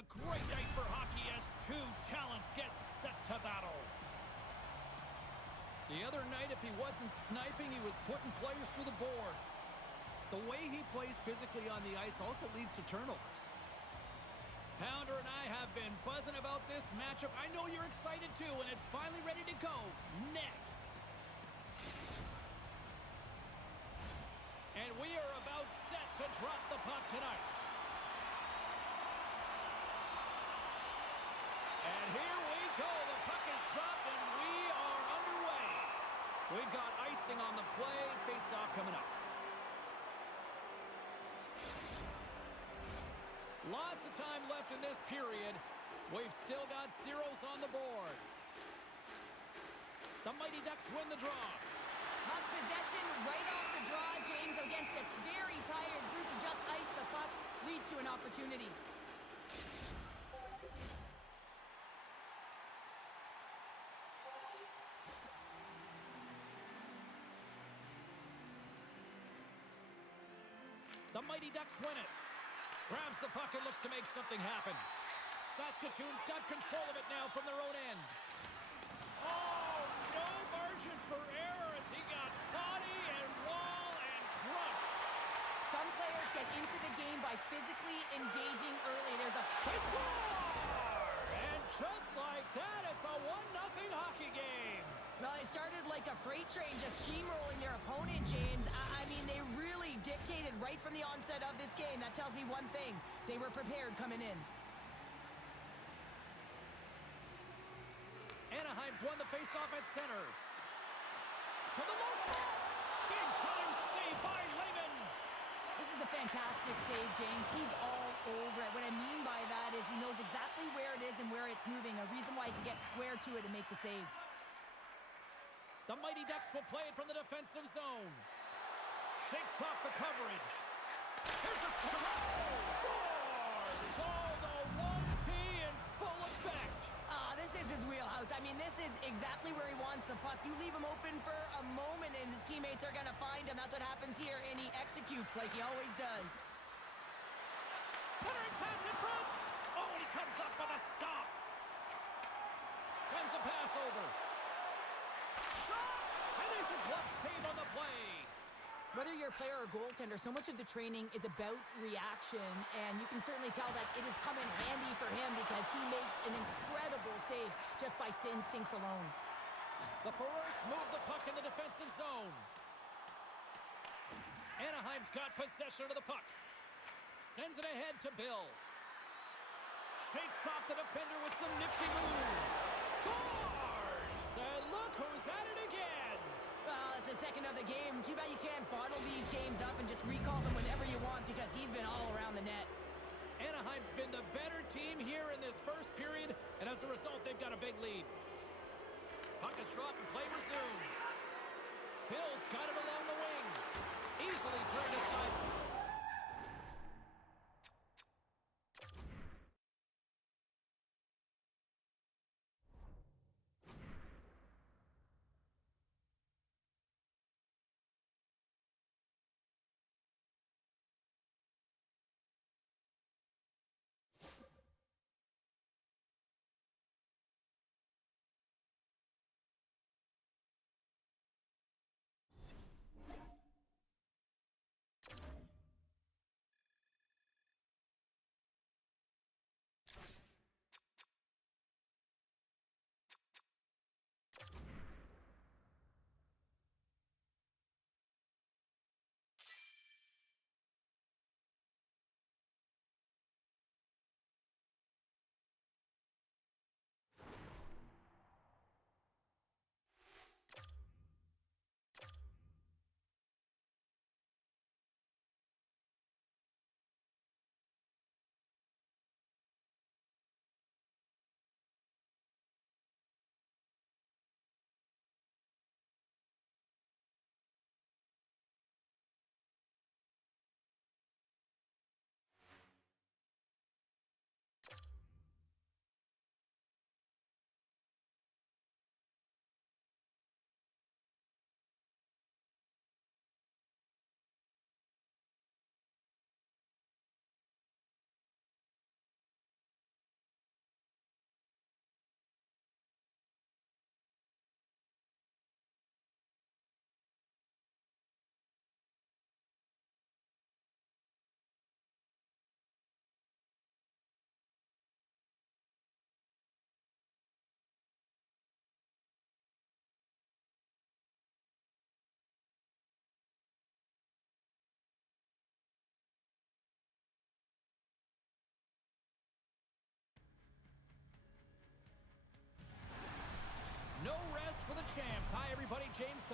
A great night for hockey as two talents get set to battle. The other night, if he wasn't sniping, he was putting players through the boards. The way he plays physically on the ice also leads to turnovers. Pounder and I have been buzzing about this matchup. I know you're excited too, and it's finally ready to go. Next. And we are about set to drop the puck tonight. And here we go. The puck is dropped, and we are underway. We've got icing on the play. Face-off coming up. Lots of time left in this period. We've still got zeros on the board. The Mighty Ducks win the draw. Puck possession right off the draw, James, against a very tired group who just iced the puck, leads to an opportunity. The Mighty Ducks win it. Grabs the puck and looks to make something happen. Saskatoon's got control of it now from their own end. Oh, no margin for error as he got body and wall and crushed. Some players get into the game by physically engaging early. There's a... They score! And just like that, it's a 1-0 hockey game. Well, it started like a freight train just steamrolling their opponent, James. I mean, they really dictated right from the onset of this game. That tells me one thing. They were prepared coming in. Anaheim's won the faceoff at center. To the low slot. Big time save by Lehman. This is a fantastic save, James. He's all over it. What I mean by that is he knows exactly where it is and where it's moving. A reason why he can get square to it and make the save. The Mighty Ducks will play it from the defensive zone. Shakes off the coverage. Here's a shot. Scores! Oh, the 1T in full effect. This is his wheelhouse. I mean, this is exactly where he wants the puck. You leave him open for a moment and his teammates are going to find him. That's what happens here, and he executes like he always does. Centering pass in front. Oh, and he comes up with a stop. Sends a pass over. Shot! And there's a glove save on the play. Whether you're a player or goaltender, so much of the training is about reaction, and you can certainly tell that it has come in handy for him because he makes an incredible save just by instincts alone. The Force move the puck in the defensive zone. Anaheim's got possession of the puck. Sends it ahead to Bill. Shakes off the defender with some nifty moves. Scores! And look who's at it again! Well, it's the second of the game. Too bad you can't bottle these games up and just recall them whenever you want because he's been all around the net. Anaheim's been the better team here in this first period, and as a result, they've got a big lead. Puck is dropped and play resumes. Bill's got it along the wing. Easily turned aside.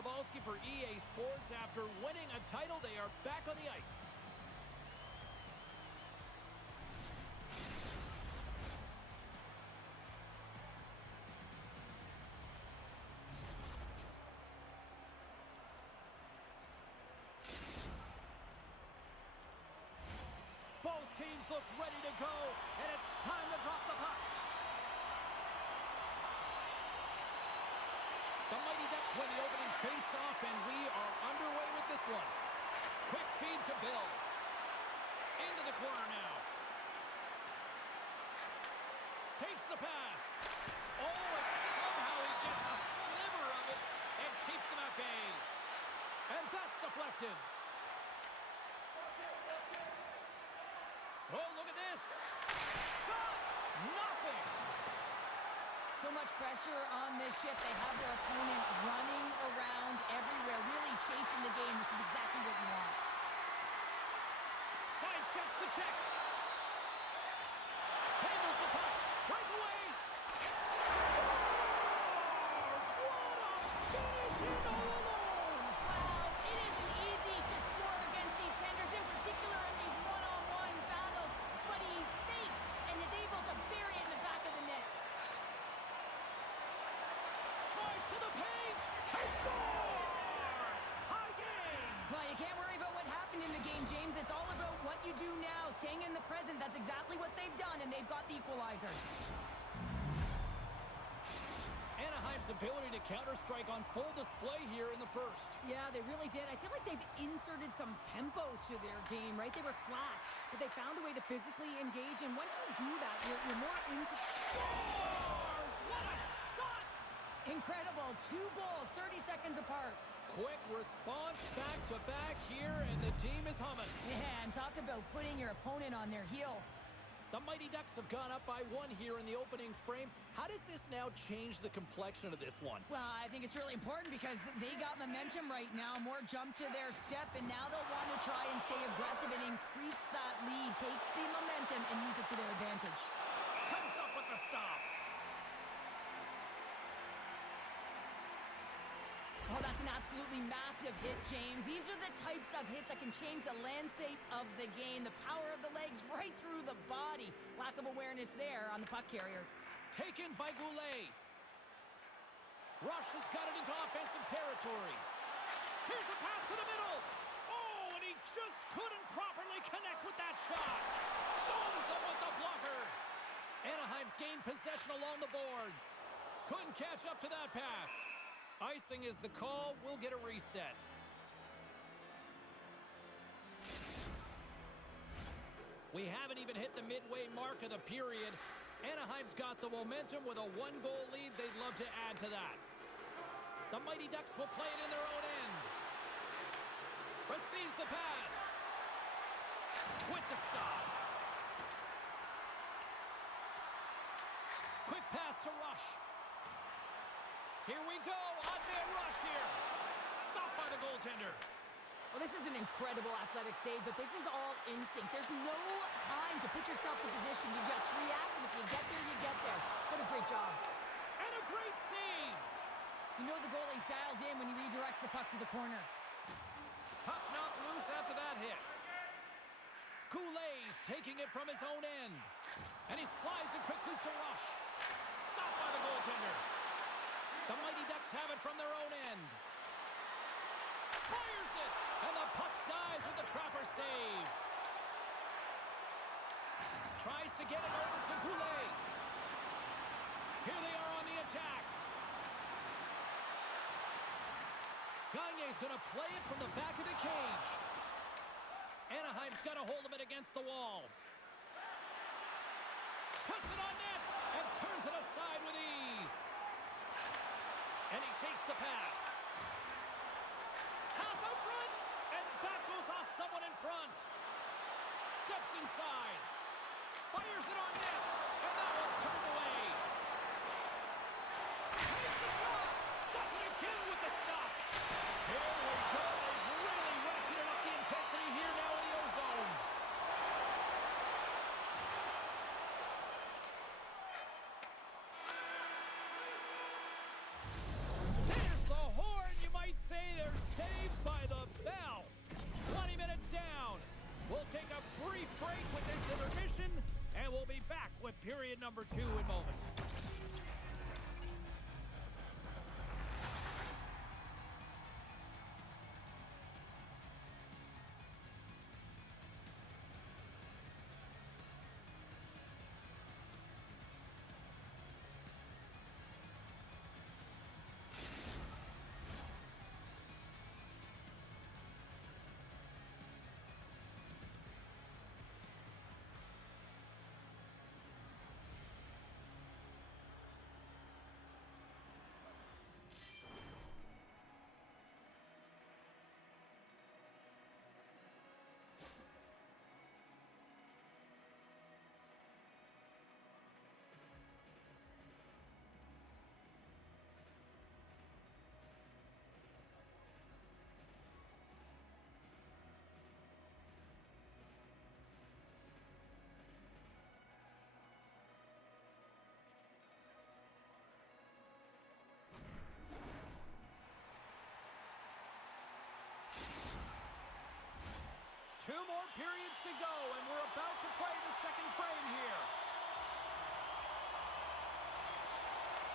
Cebulski for EA Sports. After winning a title, they are back on the ice. Both teams look ready to go, and it's time to drop the puck. The Mighty Ducks win the opening face-off, and we are underway with this one. Quick feed to Bill. Into the corner now. Takes the pass. Oh, and somehow he gets a sliver of it and keeps them at bay. And that's deflected. Oh, look at this. Shot! Nothing. So much pressure on this shift. They have their opponent running around everywhere, really chasing the game. This is exactly what you want. Sidesteps the check. Handles the puck. Breakaway. Scores! What a finish all alone! Wow, it isn't easy to score against these tenders, in particular in these one-on-one battles. But he fakes and is able to bury it in the back of the net. Drives to the paint. He scores! Tie game. Well, you can't worry about what happened in the game, James. It's all about what you do now, staying in the present. That's exactly what they've done, and they've got the equalizer. Anaheim's ability to counter-strike on full display here in the first. Yeah, they really did. I feel like they've inserted some tempo to their game, right? They were flat, but they found a way to physically engage, and once you do that, you're more into... Scores! What a shot! Incredible. 2 goals, 30 seconds apart. Quick response back-to-back here, and the team is humming. Yeah, and talk about putting your opponent on their heels. The Mighty Ducks have gone up by 1 here in the opening frame. How does this now change the complexion of this one? Well, I think it's really important because they got momentum right now, more jump to their step, and now they'll want to try and stay aggressive and increase that lead, take the momentum, and use it to their advantage. Comes up with the stop. Oh, that's an absolutely massive hit, James. These are the types of hits that can change the landscape of the game. The power of the legs right through the body. Lack of awareness there on the puck carrier. Taken by Goulet. Rush has got it into offensive territory. Here's a pass to the middle. Oh, and he just couldn't properly connect with that shot. Stones him with the blocker. Anaheim's gained possession along the boards. Couldn't catch up to that pass. Icing is the call. We'll get a reset. We haven't even hit the midway mark of the period. Anaheim's got the momentum with a 1-goal lead. They'd love to add to that. The Mighty Ducks will play it in their own end. Receives the pass. With the stop. Quick pass to Rush. Here we go, on-man rush here. Stopped by the goaltender. Well, this is an incredible athletic save, but this is all instinct. There's no time to put yourself in position. You just react, and if you get there, you get there. What a great job. And a great save. You know the goalie's dialed in when he redirects the puck to the corner. Puck knocked loose after that hit. Goulet's taking it from his own end. And he slides it quickly to Rush. Stopped by the goaltender. The Mighty Ducks have it from their own end. Fires it, and the puck dies with the Trapper save. Tries to get it over to Goulet. Here they are on the attack. Gagne's going to play it from the back of the cage. Anaheim's got a hold of it against the wall. Puts it on net and turns it aside with ease. And he takes the pass. Pass out front, and that goes off someone in front. Steps inside. Fires it on net, and that one's turned away. Takes the shot. Does it again with the stop. Here we go. They've really ratcheted up the intensity here now in the O-zone. There's the horn, you might say, period number 2 in moments. Two more periods to go, and we're about to play the second frame here.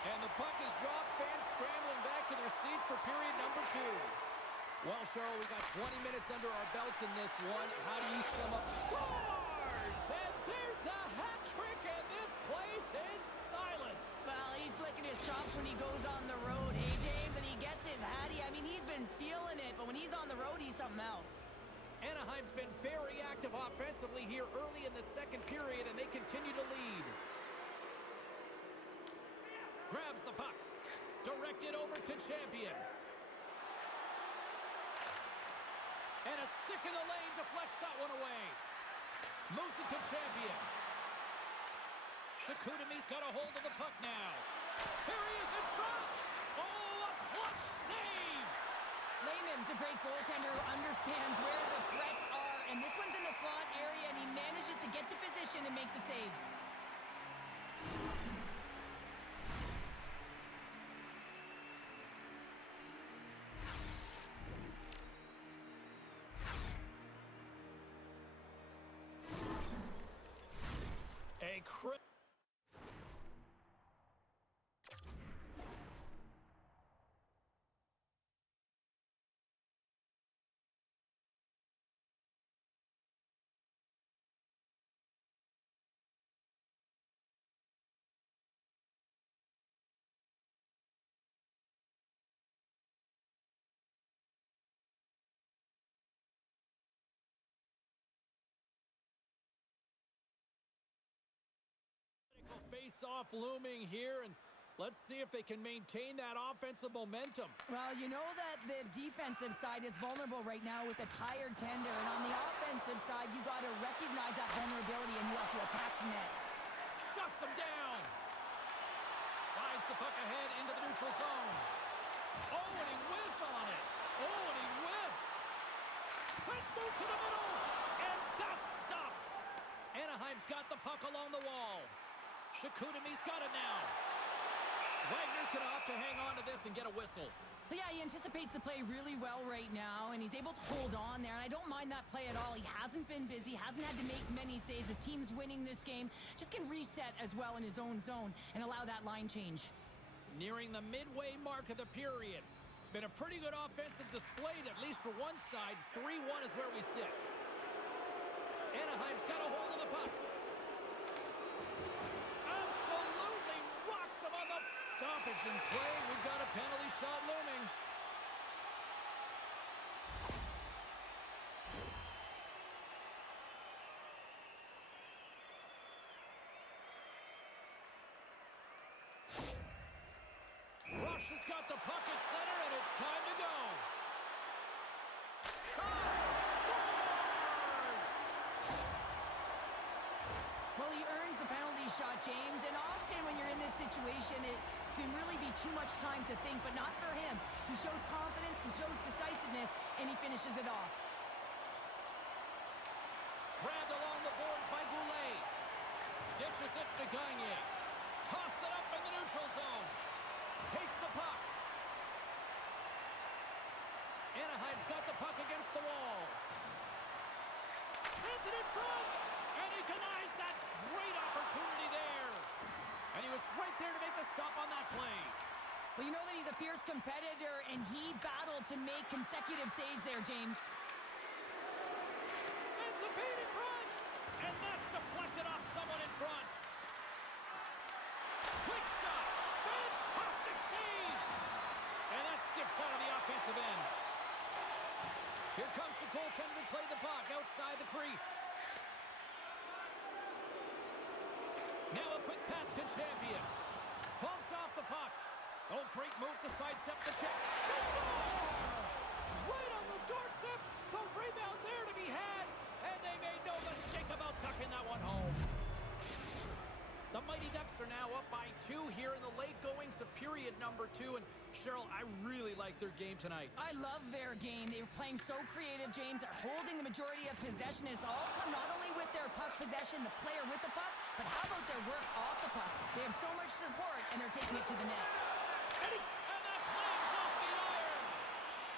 And the puck is dropped, fans scrambling back to their seats for period number 2. Well, Cheryl, we got 20 minutes under our belts in this one. How do you sum up? Scores! And there's the hat trick, and this place is silent. Well, he's licking his chops when he goes on the road, hey, James? And he gets his hattie. I mean, he's been feeling it, but when he's on the road, he's something else. Anaheim's been very active offensively here early in the second period, and they continue to lead. Grabs the puck. Directed over to Champion. And a stick in the lane deflects that one away. Moves it to Champion. Chicoutimi's got a hold of the puck now. Here he is in front. Oh, a clutch save. Lehman's a great goaltender who understands where the threats are, and this one's in the slot area, and he manages to get to position and make the save. A crit. Face-off looming here, and let's see if they can maintain that offensive momentum. Well, you know that the defensive side is vulnerable right now with a tired tender, and on the offensive side, you got to recognize that vulnerability, and you have to attack the net. Shuts them down. Slides the puck ahead into the neutral zone. Oh, and he whiffs on it. Oh, and he whiffs. Let's move to the middle, and that's stopped. Anaheim's got the puck along the wall. Chicoutimi's got it now. Wagner's going to opt to hang on to this and get a whistle. But yeah, he anticipates the play really well right now, and he's able to hold on there, and I don't mind that play at all. He hasn't been busy, hasn't had to make many saves. His team's winning this game. Just can reset as well in his own zone and allow that line change. Nearing the midway mark of the period. Been a pretty good offensive display, at least for one side. 3-1 is where we sit. Anaheim's got a hold of the puck. Stoppage in play. We've got a penalty shot looming. Rush has got the puck at center, and it's time to go. Shot! Scores! Well, he earns the penalty shot, James, and often when you're in this situation, it can really be too much time to think, but not for him. He shows confidence, he shows decisiveness, and he finishes it off. Grabbed along the boards by Goulet. Dishes it to Gagne. Toss it up in the neutral zone. Takes the puck. Anaheim's got the puck against the wall. Sends it in front, and he denies that great opportunity there. just right there to make the stop on that play. Well, you know that he's a fierce competitor, and he battled to make consecutive saves there, James. Sends the feed in front, and that's deflected off someone in front. Quick shot, fantastic save, and that skips out of the offensive end. Here comes the goaltender to play the puck outside the crease. Now a quick pass to Champion. Bumped off the puck. Oh, great move to sidestep the check. Right on the doorstep. The rebound there to be had. And they made no mistake about tucking that one home. The Mighty Ducks are now up by 2 here in the late-going period number 2. And, Cheryl, I really like their game tonight. I love their game. They were playing so creative, James. They're holding the majority of possession. It's all come not only with their puck possession, the player with the puck, but how about their work off the puck? They have so much support, and they're taking it to the net. And that claims off the iron.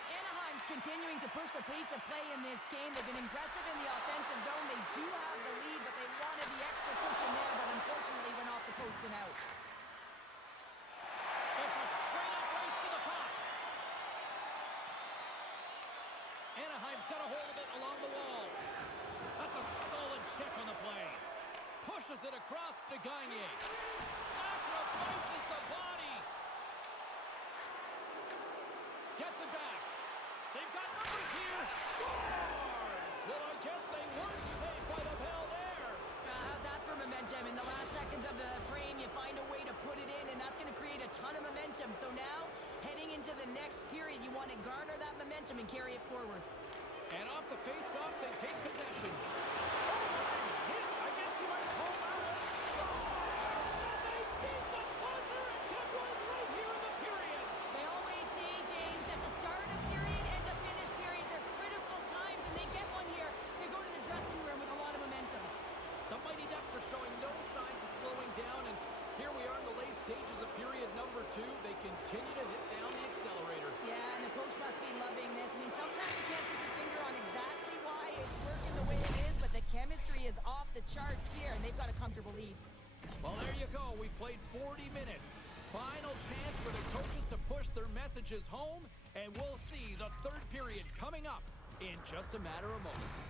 Anaheim's continuing to push the pace of play in this game. They've been aggressive in the offensive zone. They do have the lead, but they wanted the extra push in there, but unfortunately went off the post and out. It's a straight-up race to the puck. Anaheim's got a hold of it along the wall. That's a solid check on the play. Pushes it across to Gagne. Sacrifices the body. Gets it back. They've got numbers here. Scores! Well, I guess they weren't safe by the bell there. How's that for momentum? In the last seconds of the frame, you find a way to put it in, and that's going to create a ton of momentum. So now, heading into the next period, you want to garner that momentum and carry it forward. And off the face-off, they take possession. Hit, I guess you might call that one. Scores! And they beat the buzzer and get one right here in the period. They always say, James, that the start of period and the finish periods are critical times, and they get one here. They go to the dressing room with a lot of momentum. The Mighty Ducks are showing no signs of slowing down, and here we are in the late stages of period number 2. They continue to hit down the accelerator. Yeah, and the coach must be loving this. I mean, sometimes you can't put your finger on exactly why it's working the way it is, but the chemistry is off the charts here, and they've got a comfortable lead. Well, there you go. We played 40 minutes. Final chance for the coaches to push their messages home, and we'll see the third period coming up in just a matter of moments.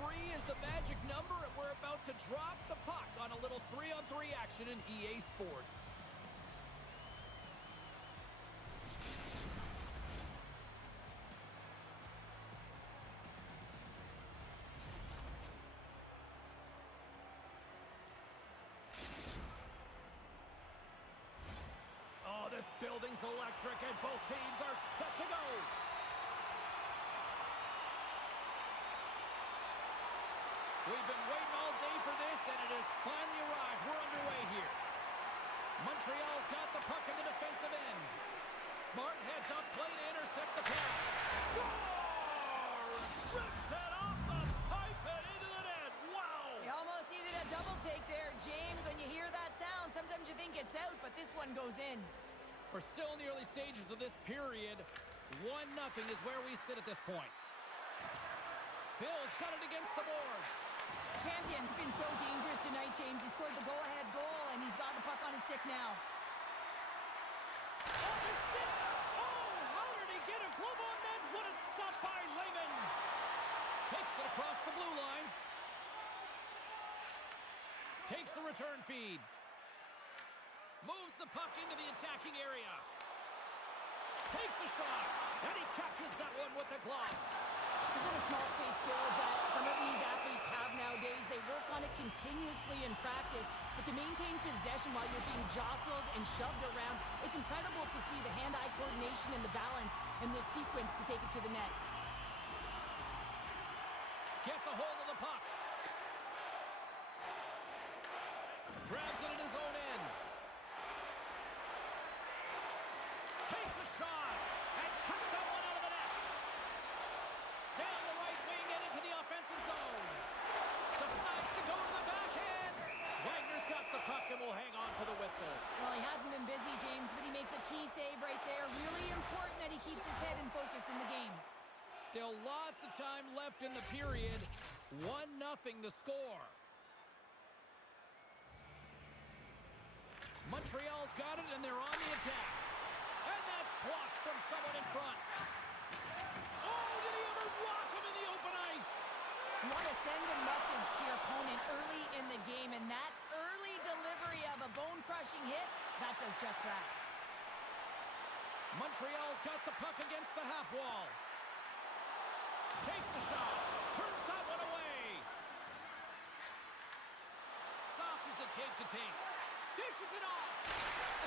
3 is the magic number, and we're about to drop the puck on a little 3-on-3 action in EA Sports. Oh, this building's electric, and both teams are set to go. We've been waiting all day for this, and it has finally arrived. We're underway here. Montreal's got the puck in the defensive end. Smart heads up, play to intercept the pass. Scores! Rips it off the pipe and into the net. Wow! You almost needed a double take there, James. When you hear that sound, sometimes you think it's out, but this one goes in. We're still in the early stages of this period. 1-0 is where we sit at this point. Bill's got it against the boards. Champion's been so dangerous tonight, James. He scored the go-ahead goal, and he's got the puck on his stick now. On his stick! Oh, how did he get a glove on that? What a stop by Lehman! Takes it across the blue line. Takes the return feed. Moves the puck into the attacking area. Takes a shot, and he catches that one with the glove. These are the small space skills that some of these athletes have nowadays. They work on it continuously in practice, but to maintain possession while you're being jostled and shoved around, it's incredible to see the hand-eye coordination and the balance in this sequence to take it to the net. Gets a hold of the puck. Grabs it in his own end. Takes a shot and kicked that one out of the net. Down the right wing and into the offensive zone. Decides to go to the backhand. Wagner's got the puck and will hang on to the whistle. Well, he hasn't been busy, James, but he makes a key save right there. Really important that he keeps his head in focus in the game. Still lots of time left in the period. 1-0 the score. Montreal's got it, and they're on the attack. And that's blocked from someone in front. Oh, did he ever rock him in the open ice? You want to send a message to your opponent early in the game, and that early delivery of a bone-crushing hit, that does just that. Montreal's got the puck against the half wall. Takes a shot. Turns that one away. Sauces it tape to tape. Dishes it off.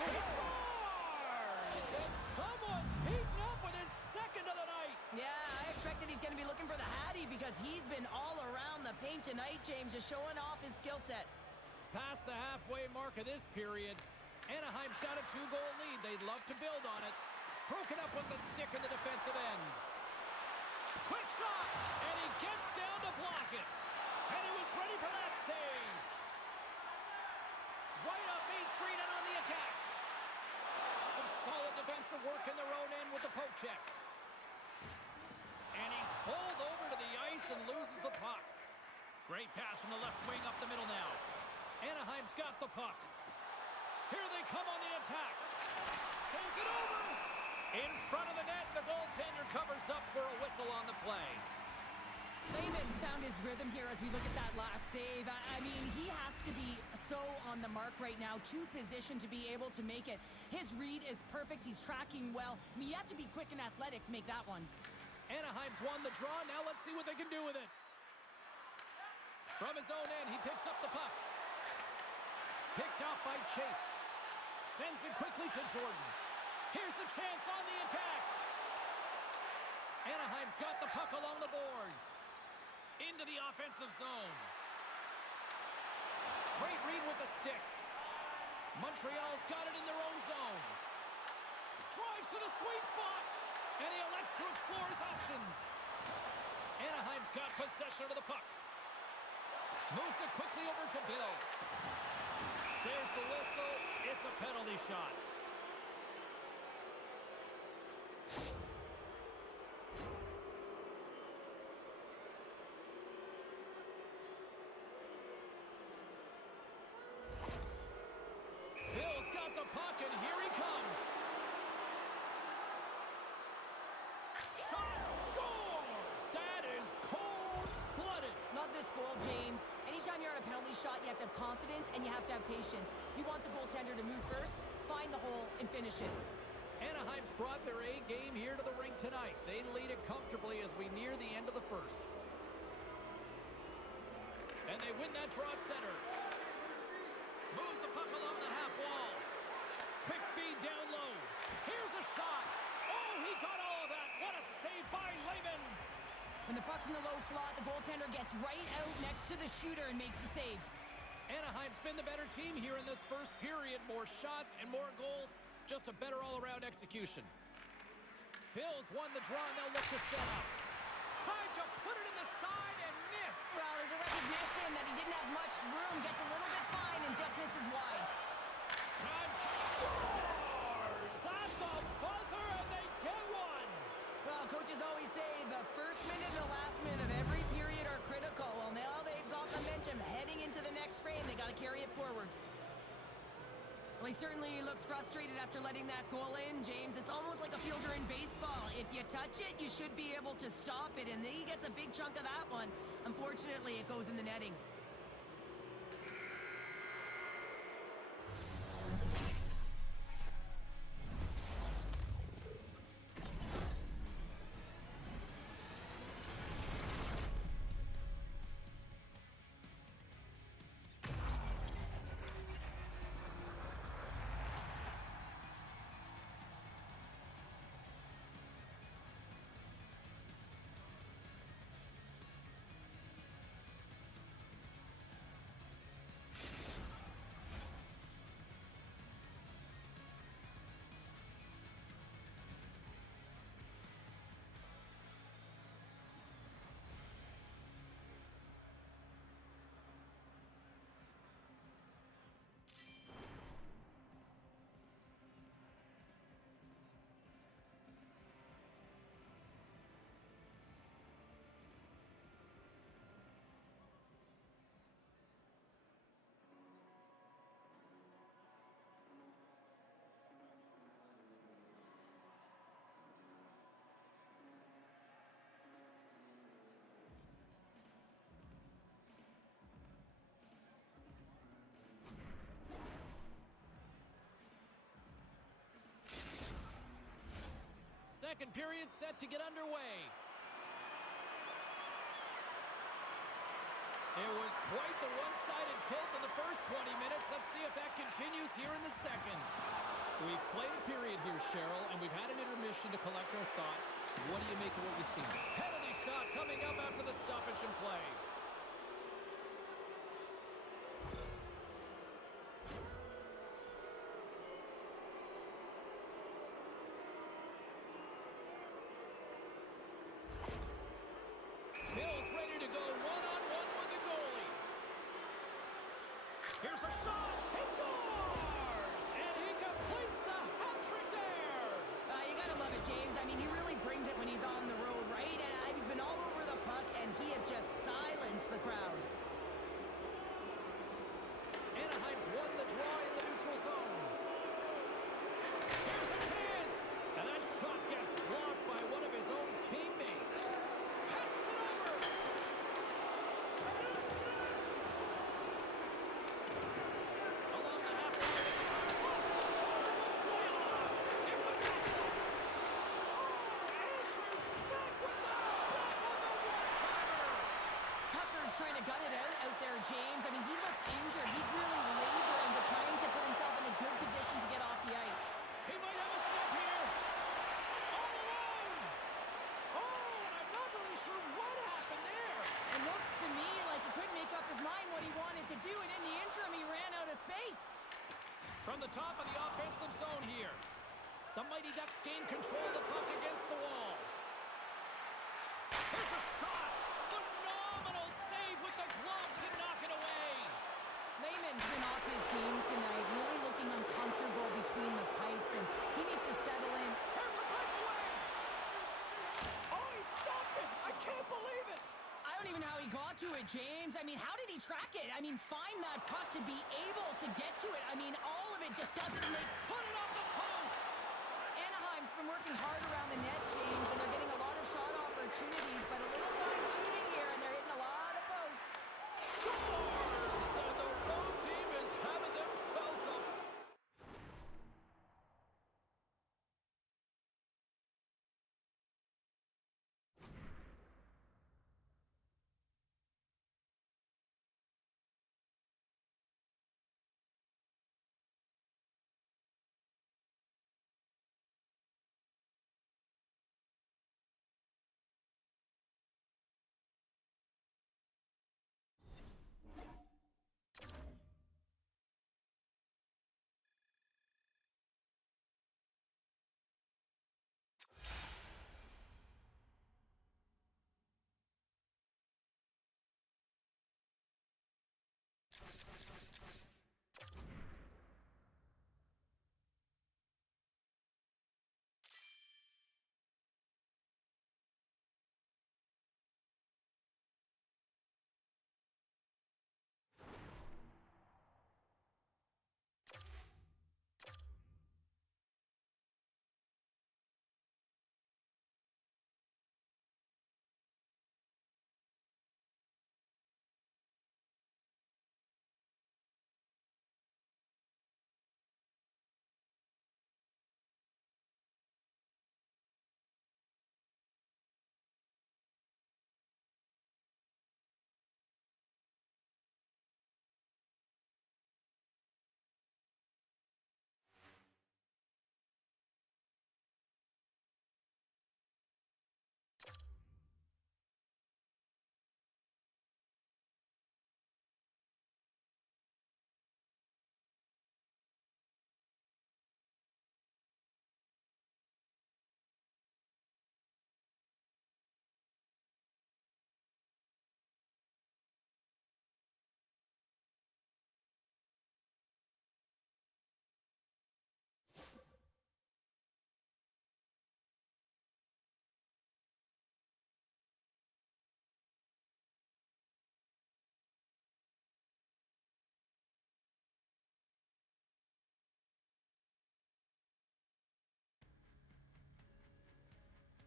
He scores! And someone's heating up with his second of the night. Yeah, I expected he's going to be looking for the Hattie because he's been all around the paint tonight, James, just showing off his skill set. Past the halfway mark of this period, Anaheim's got a 2-goal lead. They'd love to build on it. Broken up with the stick in the defensive end. Quick shot, and he gets down to block it. And he was ready for that save. Right up Main Street and on the attack. Some solid defensive work in their own end with the poke check. And he's pulled over to the ice and loses the puck. Great pass from the left wing up the middle now. Anaheim's got the puck. Here they come on the attack. Sends it over. In front of the net, the goaltender covers up for a whistle on the play. Lehman found his rhythm here as we look at that last save. I mean, he has to be so on the mark right now, to position to be able to make it. His read is perfect. He's tracking well. I mean, you have to be quick and athletic to make that one. Anaheim's won the draw. Now let's see what they can do with it. From his own end, he picks up the puck. Picked off by Chafe. Sends it quickly to Jordan. Here's a chance on the attack. Anaheim's got the puck along the boards. Into the offensive zone. Great read with the stick. Montreal's got it in their own zone. Drives to the sweet spot. And he elects to explore his options. Anaheim's got possession of the puck. Moves it quickly over to Bill. There's the whistle. It's a penalty shot. Bill's got the puck, and here he comes. Shot, scores! That is cold-blooded. Love shot, you have to have confidence, and you have to have patience. You want the goaltender to move first, find the hole, and finish it. Anaheim's brought their A game here to the rink tonight. They lead it comfortably as we near the end of the first. And they win that draw at center. Moves the puck along the half wall. Quick feed down low. Here's a shot. Oh, he got all of that. What a save by Lehman. When the puck's in the low slot, the goaltender gets right out next to the shooter and makes the save. Anaheim's been the better team here in this first period. More shots and more goals. Just a better all-around execution. Bills won the draw and they'll look to set up. Tried to put it in the side and missed. Well, there's a recognition that he didn't have much room. Gets a little bit fine and just misses wide. Time to scores at the buzzer and they get one. Well, coaches always say the first minute and the last minute of every period are critical. Well, now they've got momentum heading into the next frame. They got to carry it forward. Well, he certainly looks frustrated after letting that goal in, James. It's almost like a fielder in baseball. If you touch it, you should be able to stop it, and he gets a big chunk of that one. Unfortunately, it goes in the netting. Second period set to get underway. It was quite the one-sided tilt in the first 20 minutes. Let's see if that continues here in the second. We've played a period here, Cheryl, and we've had an intermission to collect our thoughts. What do you make of what you've seen? Penalty shot coming up after the stoppage in play. Mills ready to go one-on-one with the goalie. Here's a shot. He scores! And he completes the hat trick there. You gotta love it, James. I mean, he really brings it when he's on the road, right? And he's been all over the puck, and he has just silenced the crowd. Anaheim's won the draw in the neutral zone. Here's a chance. And that shot gets blocked by one of his own teammates. Passes it over. Along the half line. It was Atlas. Answers back with the stop on the one-timer. Tucker's trying to gut it out there, James. I mean, he looks injured. He's really laboring to trying to put himself in a good position to get off the ice. He might have a step here. All alone. Oh, and I'm not really sure what happened there. It looks to me like he couldn't make up his mind what he wanted to do, and in the interim, he ran out of space. From the top of the offensive zone here. The Mighty Ducks gain control of the puck against the wall. Here's a shot. Phenomenal save with the glove to knock it away. Lehman's been off his game tonight, really looking uncomfortable between the pipes, and he needs to settle in. Here's a breakaway. Oh, he stopped it. I can't believe it. I don't even know how he got to it, James. I mean, how did he track it? I mean, find that puck to be able to get to it. I mean, all of it just doesn't make... Put it off the post. Anaheim's been working hard around the net, James, and they're getting a lot of shot opportunities, but a little fine shooting here, and they're hitting a lot of posts. Scores! And the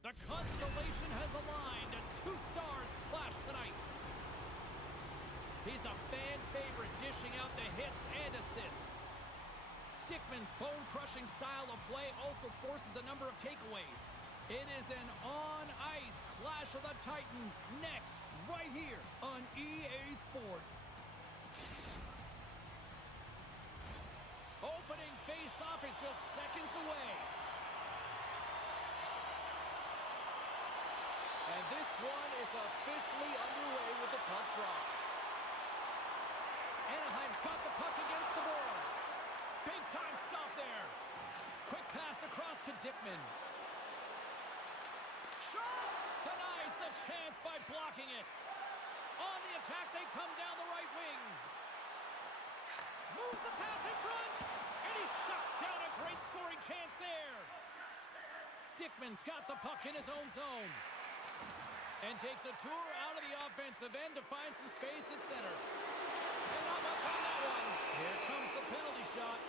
The constellation has aligned as two stars clash tonight. He's a fan favorite, dishing out the hits and assists. Dickman's bone-crushing style of play also forces a number of takeaways. It is an on-ice clash of the Titans next, right here on EA Sports. Opening face-off is just seconds away. And this one is officially underway with the puck drop. Anaheim's got the puck against the boards. Big time stop there. Quick pass across to Dickman. Shot! Denies the chance by blocking it. On the attack, they come down the right wing. Moves the pass in front. And he shuts down a great scoring chance there. Dickman's got the puck in his own zone. And takes a tour out of the offensive end to find some space at center. And not much on that one. Here comes the penalty shot.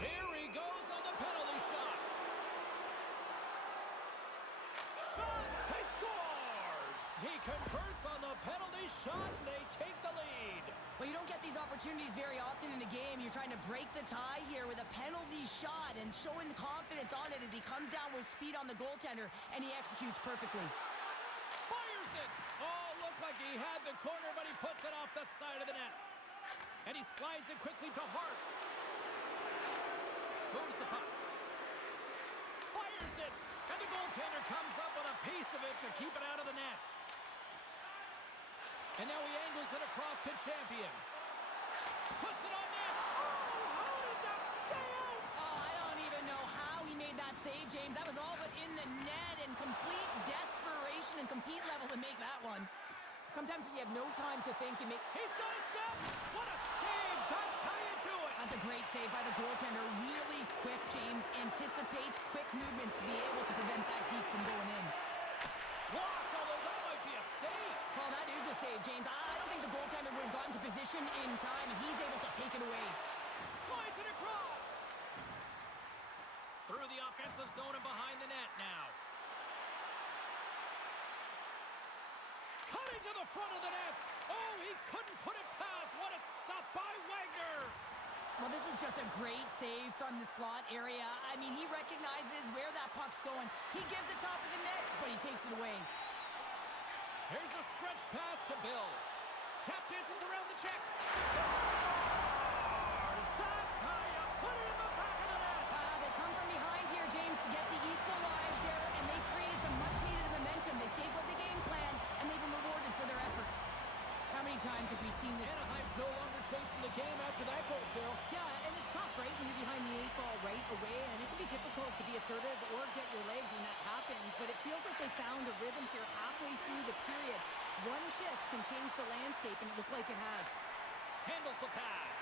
Here he goes on the penalty shot. Shot! He scores! He converts on the penalty shot, and they take the lead. Well, you don't get these opportunities very often in a game. You're trying to break the tie here with a penalty shot and showing the confidence on it as he comes down with speed on the goaltender, and he executes perfectly. Fires it! Oh, looked like he had the corner, but he puts it off the side of the net. And he slides it quickly to Hart. Moves the puck. Fires it! And the goaltender comes up with a piece of it to keep it out of the net. And now he angles it across to Champion. Puts it on net. Oh, how did that stay out? Oh, I don't even know how he made that save, James. That was all but in the net and complete desperation and compete level to make that one. Sometimes when you have no time to think, you make... He's got a step. What a save. That's how you do it. That's a great save by the goaltender. Really quick, James. Anticipates quick movements to be able to prevent that deep from going in. Blocked, although that might be a save. Well, that is a save, James. I don't think the goaltender would have gotten to position in time, and he's able to take it away. Slides it across. Through the offensive zone and behind the net now. Cutting to the front of the net. Oh, he couldn't put it past. What a stop by Wagner. Well, this is just a great save from the slot area. I mean, he recognizes where that puck's going. He gives it top of the net, but he takes it away. Here's a stretch pass to Bill. Tap dances around the check. That's how you put it in the back of the net. They come from behind here, James, to get the equalizer, and they created some much-needed momentum. They stayed with the game plan, and they've been rewarded for their efforts. How many times have we seen this? Anaheim's no longer chasing the game after that goal, Cheryl. Yeah, and it's tough, right, when you're behind the 8 ball right away, and it can be difficult to be assertive or get your legs when that happens, but it feels like they found a rhythm here halfway through the period. One shift can change the landscape, and it looked like it has. Handles the pass.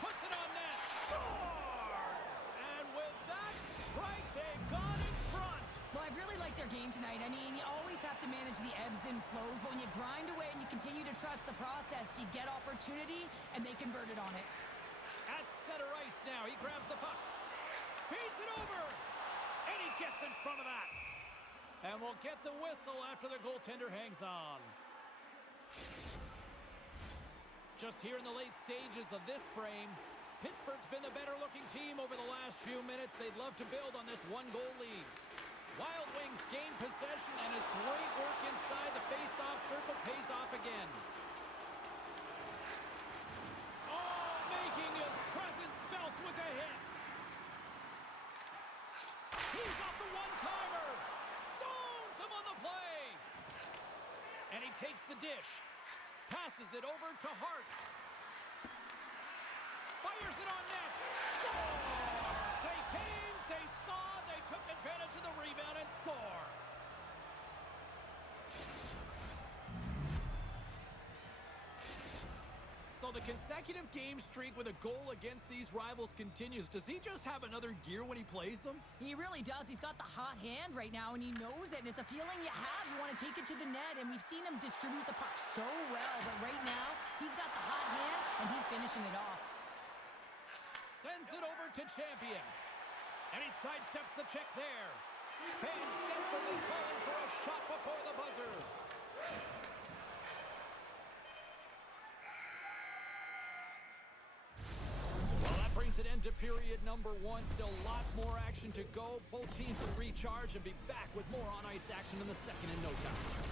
Puts it on net. Scores! And with that strike, they've gone in front. Well, I've really liked their game tonight. I mean, you always have to manage the ebbs and flows, but when you grind away and you continue to trust the process, you get opportunity, and they converted on it. At center ice now, he grabs the puck. Feeds it over. And he gets in front of that. And we'll get the whistle after the goaltender hangs on. Just here in the late stages of this frame, Pittsburgh's been the better-looking team over the last few minutes. They'd love to build on this one-goal lead. Wild Wings gain possession, and his great work inside the face-off circle pays off again. Oh, making his presence felt with a hit. He's off the one-timer. Stones him on the play. And he takes the dish. Passes it over to Hart. Fires it on net. Scores! They came, they saw, they took advantage of the rebound and score. So So the consecutive game streak with a goal against these rivals continues. Does he just have another gear when he plays them? He really does. He's got the hot hand right now, and he knows it. And it's a feeling you have. You want to take it to the net, and we've seen him distribute the puck so well. But right now, he's got the hot hand, and he's finishing it off. Sends it over to Champion. And he sidesteps the check there. Fans desperately calling for a shot before the buzzer. Well, that brings an end to period number one. Still lots more action to go. Both teams will recharge and be back with more on-ice action in the second in no time.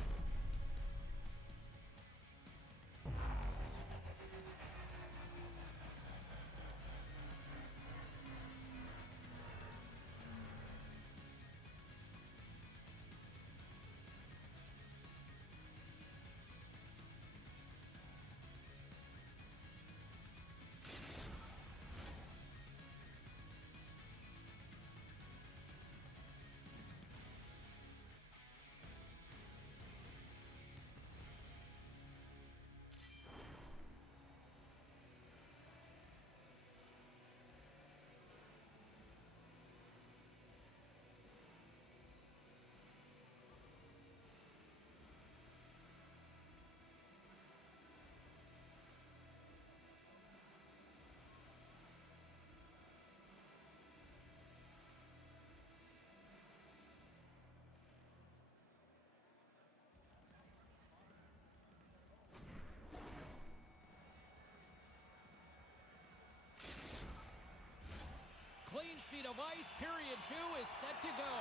Clean sheet of ice. Period two is set to go.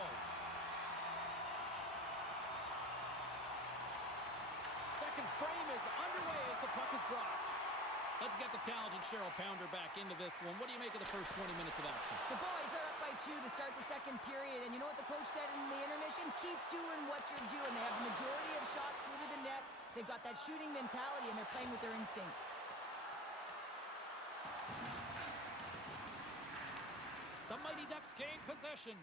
Second frame is underway as the puck is dropped. Let's get the talented Cheryl Pounder back into this one. What do you make of the first 20 minutes of action? The boys are up by 2 to start the second period. And you know what the coach said in the intermission? Keep doing what you're doing. They have the majority of shots through to the net. They've got that shooting mentality, and they're playing with their instincts. The Mighty Ducks gain possession.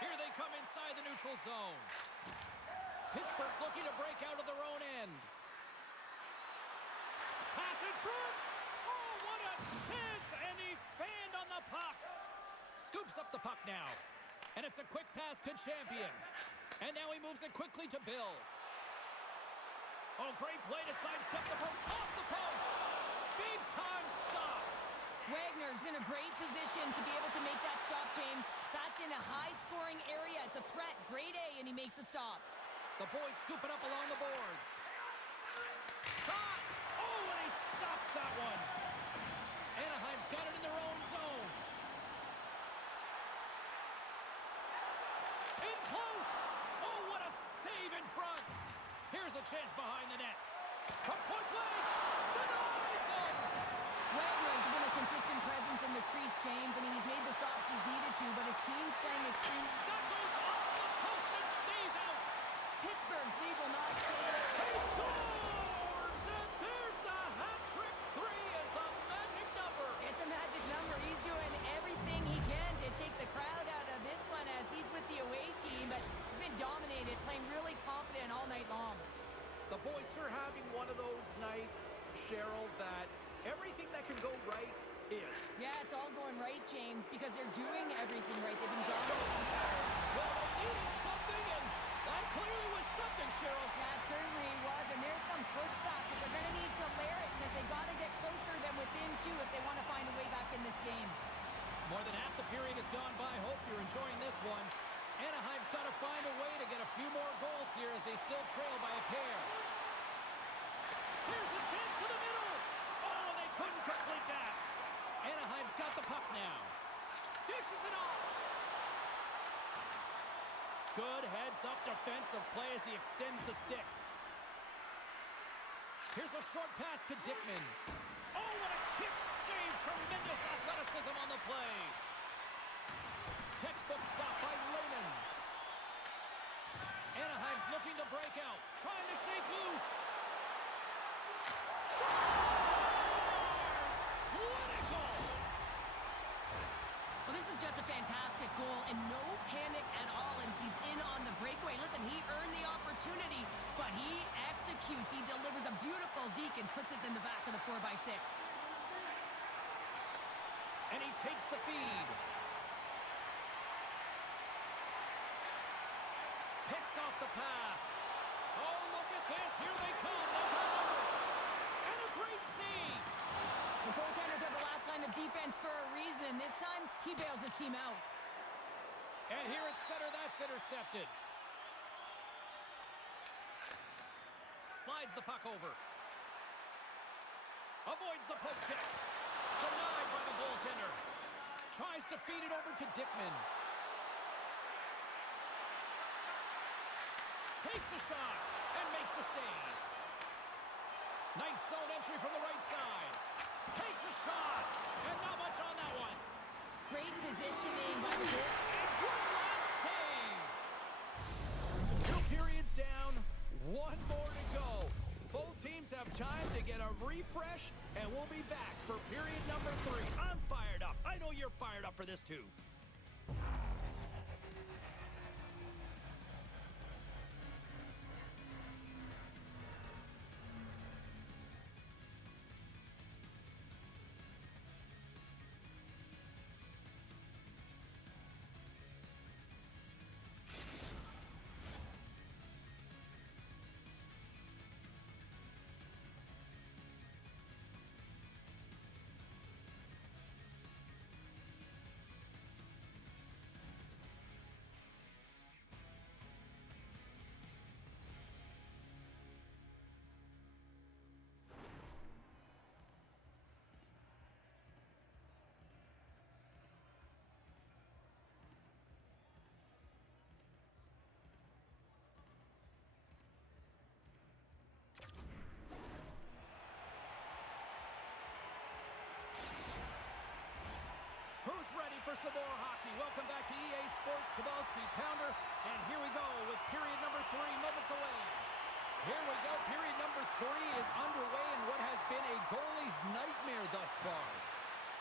Here they come inside the neutral zone. Pittsburgh's looking to break out of their own end. Pass in front. Oh, what a chance! And he fanned on the puck. Scoops up the puck now. And it's a quick pass to Champion. And now he moves it quickly to Bill. Oh, great play to sidestep the puck off the post. Big time stop. Wagner's in a great position to be able to make that stop, James. That's in a high-scoring area. It's a threat. Grade A, and he makes the stop. The boys scoop it up along the boards. Shot! Oh, and he stops that one. Anaheim's got it in their own zone. In close! Oh, what a save in front. Here's a chance behind the net. From point blank! Denies him! Wagner's been a consistent presence in the crease, James. I mean, he's made the stops he's needed to, but his team's playing extremely... That goes off the post and stays out! Pittsburgh's lead will not change. He scores! And there's the hat-trick 3 as the magic number. It's a magic number. He's doing everything he can to take the crowd out of this one as he's with the away team, but been dominated, playing really confident all night long. The boys are having one of those nights, Cheryl, that everything that can go right is. Yeah, it's all going right, James, because they're doing everything right. They've been dominating. Well, they needed something, and that clearly was something, Cheryl. That certainly was, and there's some pushback, but they're going to need to layer it because they've got to get closer than within 2 if they want to find a way back in this game. More than half the period has gone by. Hope you're enjoying this one. Anaheim's got to find a way to get a few more goals here as they still trail by a pair. Here's a chance to the middle. Oh, they couldn't complete that. Anaheim's got the puck now. Dishes it off. Good heads-up defensive play as he extends the stick. Here's a short pass to Dickman. Oh, what a kick save. Tremendous athleticism on the play. Textbook stop by Lehman. Anaheim's looking to break out. Trying to shake loose. Well, this is was just a fantastic goal and no panic at all as he's in on the breakaway. Listen, he earned the opportunity, but he executes. He delivers a beautiful deke and puts it in the back of the 4x6. And he takes the feed. Picks off the pass. Oh, look at this. Here they come. They've got numbers. And a great save. The goaltenders are the last line of defense for a reason. This time, he bails his team out. And here at center, that's intercepted. Slides the puck over. Avoids the poke check. Denied by the goaltender. Tries to feed it over to Dickman. Takes a shot and makes the save. Nice zone entry from the right side. Takes a shot, and not much on that one. Great positioning by the goal. And one last save. 2 periods down, 1 more to go. Both teams have time to get a refresh, and we'll be back for period number 3. I'm fired up. I know you're fired up for this too. Who's ready for some more hockey? Welcome back to EA Sports Cebulski Pounder. And here we go with period number 3, moments away. Here we go. Period number 3 is underway in what has been a goalie's nightmare thus far.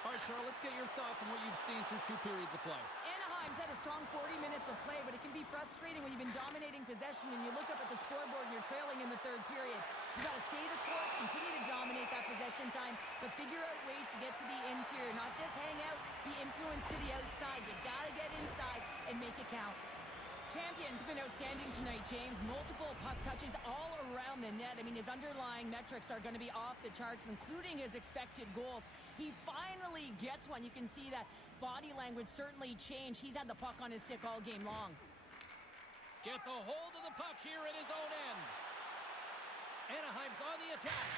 All right, Cheryl, let's get your thoughts on what you've seen through 2 periods of play. Anaheim's had a strong 40 minutes of play, but it can be frustrating when you've been dominating possession and you look up at the scoreboard and you're trailing in the 3rd period. You got to stay the course, continue to dominate that possession time, but figure out ways to get to the interior, not just hang out, be influenced to the outside. You got to get inside and make it count. Champion's been outstanding tonight, James. Multiple puck touches all around the net. I mean, his underlying metrics are going to be off the charts, including his expected goals. He finally gets one. You can see that body language certainly changed. He's had the puck on his stick all game long. Gets a hold of the puck here at his own end. Anaheim's on the attack.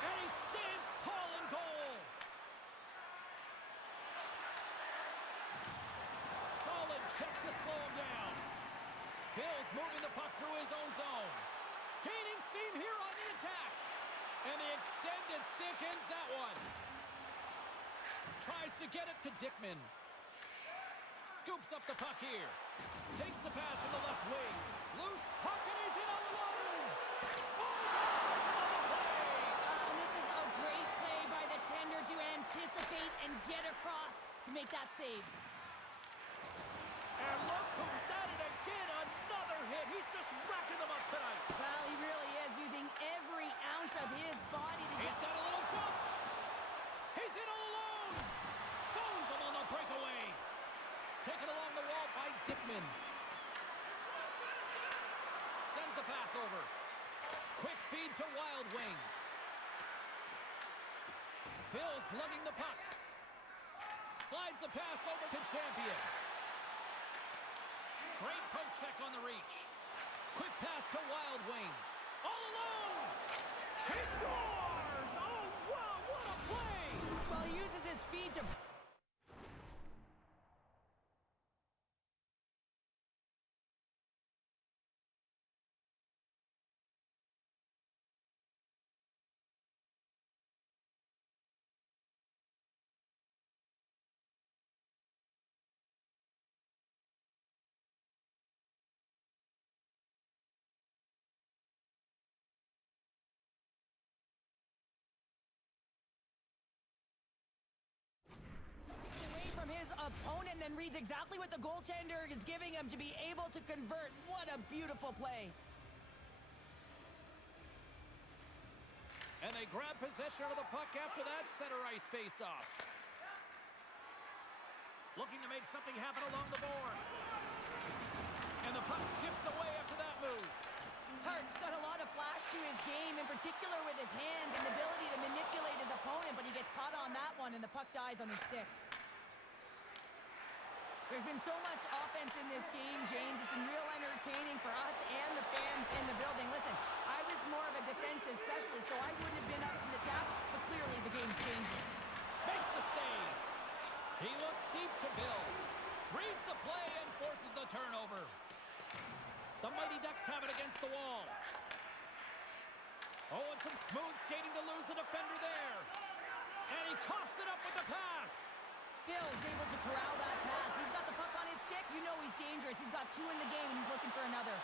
And he stands tall in goal. Solid check to slow him down. Bill's moving the puck through his own zone. Gaining steam here on the attack. And the extended stick ends that one. Tries to get it to Dickman. Scoops up the puck here. Takes the pass from the left wing. Loose puck and he's in all alone. Oh, another play. This is a great play by the tender to anticipate and get across to make that save. And look who's at it again. Another hit. He's just racking them up tonight. Well, he really is using every ounce of his body to He's got a little jump. He's in all alone. Stones him on the breakaway. Taken along the wall by Dickman. Sends the pass over. Quick feed to Wild Wing. Bill's lugging the puck. Slides the pass over to Champion. Great poke check on the reach. Quick pass to Wild Wing. All alone! He scores! Oh, wow, what a play! Well, he uses his speed to... and then reads exactly what the goaltender is giving him to be able to convert. What a beautiful play. And they grab possession of the puck after that center ice face-off. Looking to make something happen along the boards. And the puck skips away after that move. Hart's got a lot of flash to his game, in particular with his hands and the ability to manipulate his opponent, but he gets caught on that one, and the puck dies on his stick. There's been so much offense in this game, James. It's been real entertaining for us and the fans in the building. Listen, I was more of a defensive specialist, so I wouldn't have been up from the tap, but clearly the game's changing. Makes the save. He looks deep to Bill. Reads the play and forces the turnover. The Mighty Ducks have it against the wall. Oh, and some smooth skating to lose the defender there. And he coughs it up with the pass. Bill's able to corral that pass. He's got the puck on his stick. You know he's dangerous. He's got 2 in the game, and he's looking for another.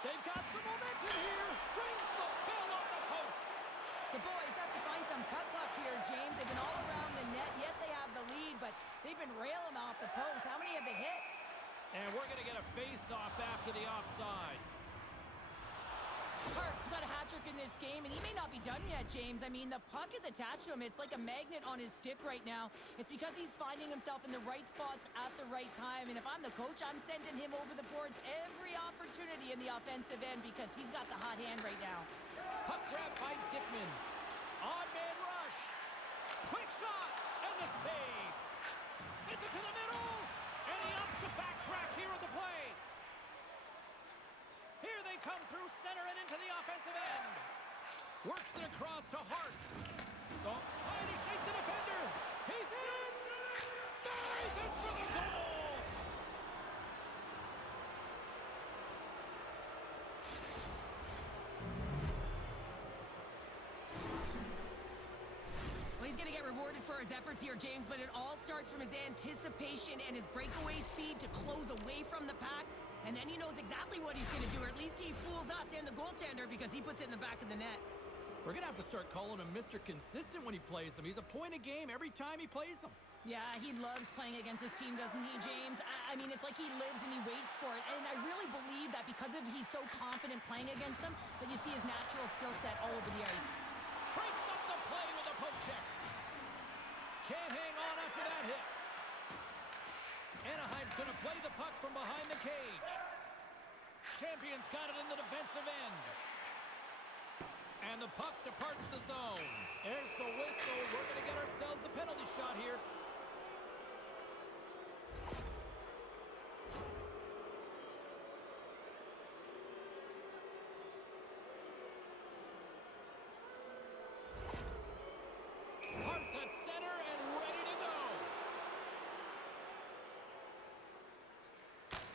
They've got some momentum here. Brings the Bill on the post. The boys have to find some puck luck here, James. They've been all around the net. Yes, they have the lead, but they've been railing off the post. How many have they hit? And we're going to get a face-off after the offside. Hart's got a hat-trick in this game, and he may not be done yet, James. I mean, the puck is attached to him. It's like a magnet on his stick right now. It's because he's finding himself in the right spots at the right time. And if I'm the coach, I'm sending him over the boards every opportunity in the offensive end because he's got the hot hand right now. Puck grab by Dickman. On-man rush. Quick shot. And the save. Sends it to the middle. And he opts to backtrack here at the play. Here they come through center and into the offensive end. Works it across to Hart. Trying to shake the defender. He's in. Buries it for the goal. Well, he's going to get rewarded for his efforts here, James, but it all starts from his anticipation and his breakaway speed to close away from the pack. And then he knows exactly what he's going to do, or at least he fools us and the goaltender because he puts it in the back of the net. We're going to have to start calling him Mr. Consistent when he plays them. He's a point a game every time he plays them. Yeah, he loves playing against his team, doesn't he, James? I mean, it's like he lives and he waits for it. And I really believe that because of he's so confident playing against them, that you see his natural skill set all over the ice. Breaks up the play with a poke check. Can't hang on after that hit. Anaheim's going to play the puck from behind the cage. Champions got it in the defensive end. And the puck departs the zone. There's the whistle. We're going to get ourselves the penalty shot here. Hart's at center and ready to go.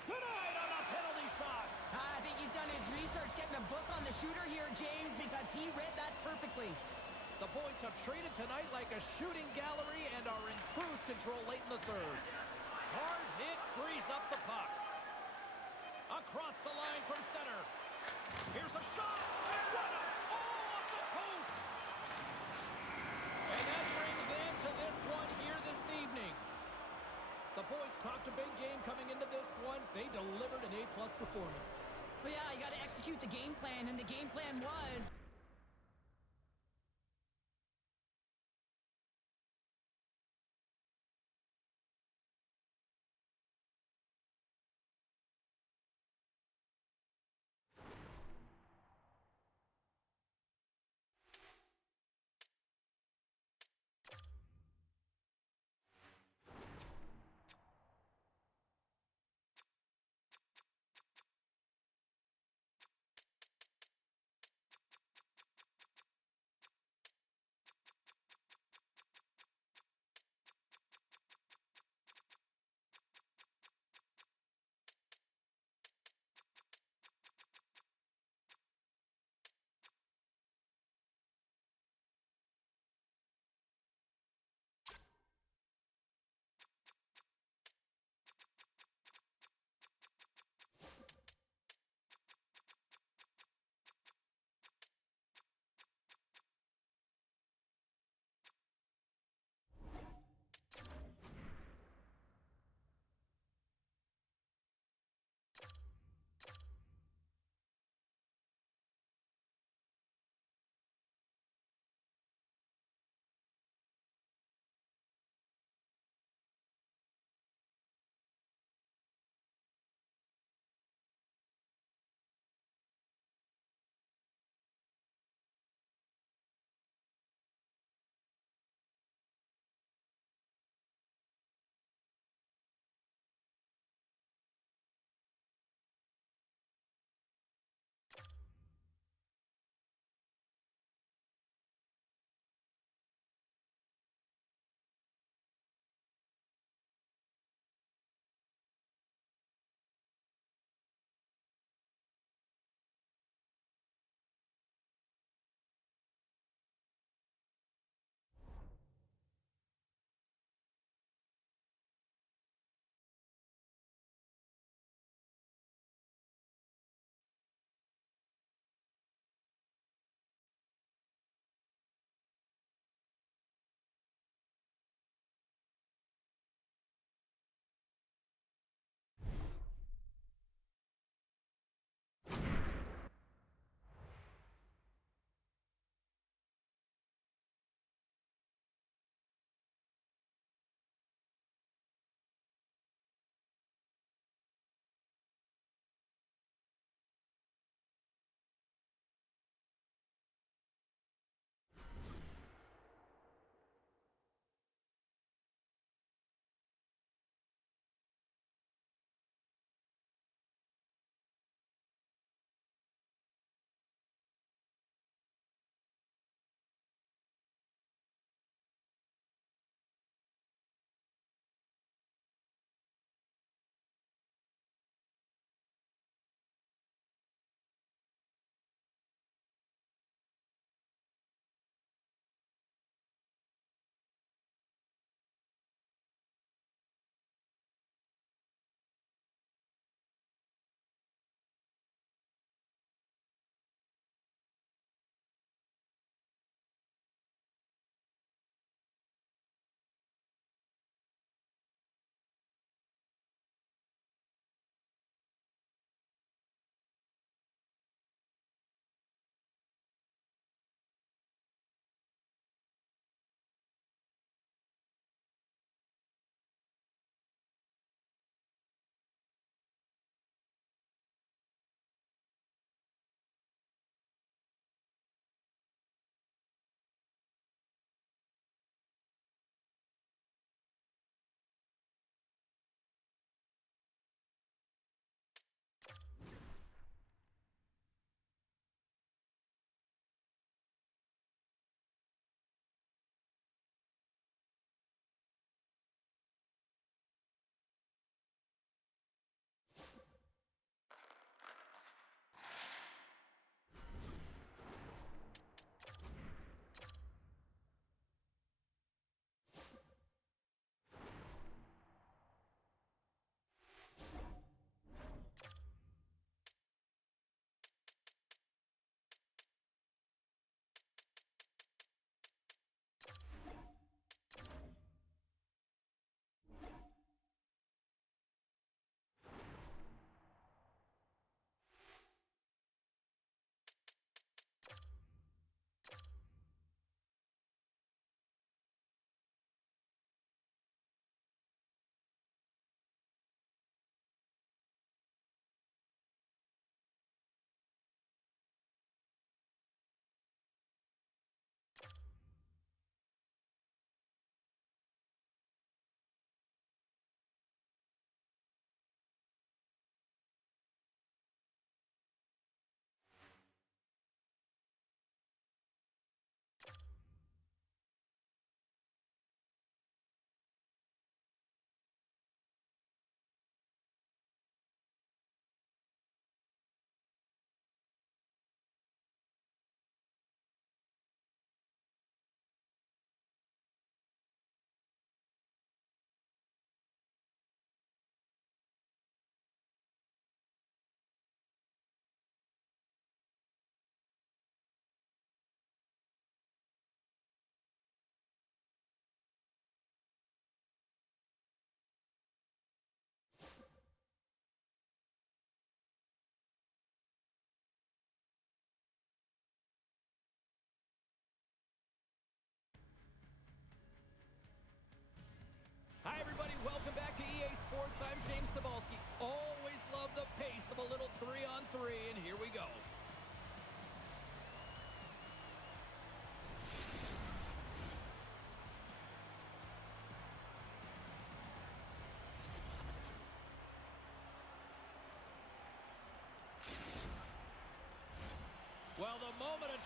Denied on a penalty shot. I think he's done his research, getting a book on the shooter here, James, because he read that perfectly. The boys have traded tonight like a shooting gallery and are in cruise control late in the third. Hard hit frees up the puck. Across the line from center. Here's a shot. What a ball off the post. And that brings an end to this one here this evening. The boys talked a big game coming into this one. They delivered an A-plus performance. Well, yeah, you got to execute the game plan, and the game plan was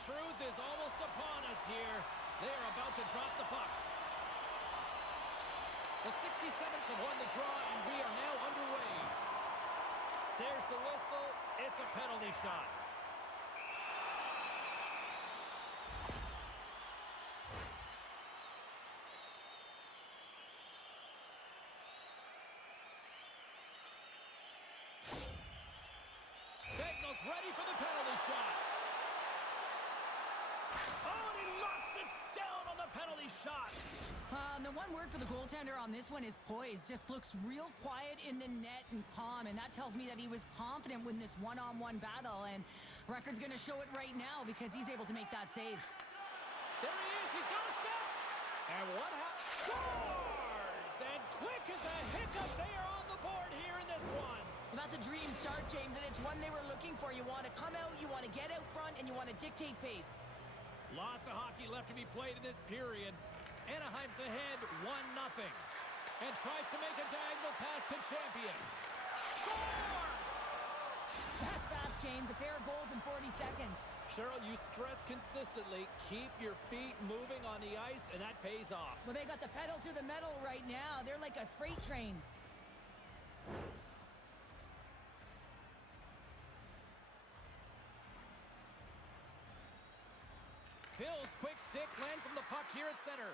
truth is almost upon us here. They are about to drop the puck. The 67th have won the draw, and we are now underway. There's the whistle. It's a penalty shot. Bagnall's ready for the penalty shot. Oh, and he locks it down on the penalty shot. The one word for the goaltender on this one is poised. Just looks real quiet in the net and calm, and that tells me that he was confident in this one-on-one battle, and record's going to show it right now because he's able to make that save. There he is. He's got a step. And what happened? Scores! And quick as a hiccup, they are on the board here in this one. Well, that's a dream start, James, and it's one they were looking for. You want to come out, you want to get out front, and you want to dictate pace. Lots of hockey left to be played in this period. Anaheim's ahead 1-0. And tries to make a diagonal pass to Champion. Scores! That's fast, James. A pair of goals in 40 seconds. Cheryl, you stress consistently, keep your feet moving on the ice, and that pays off. Well, they got the pedal to the metal right now. They're like a freight train. Bill's quick stick lands him the puck here at center.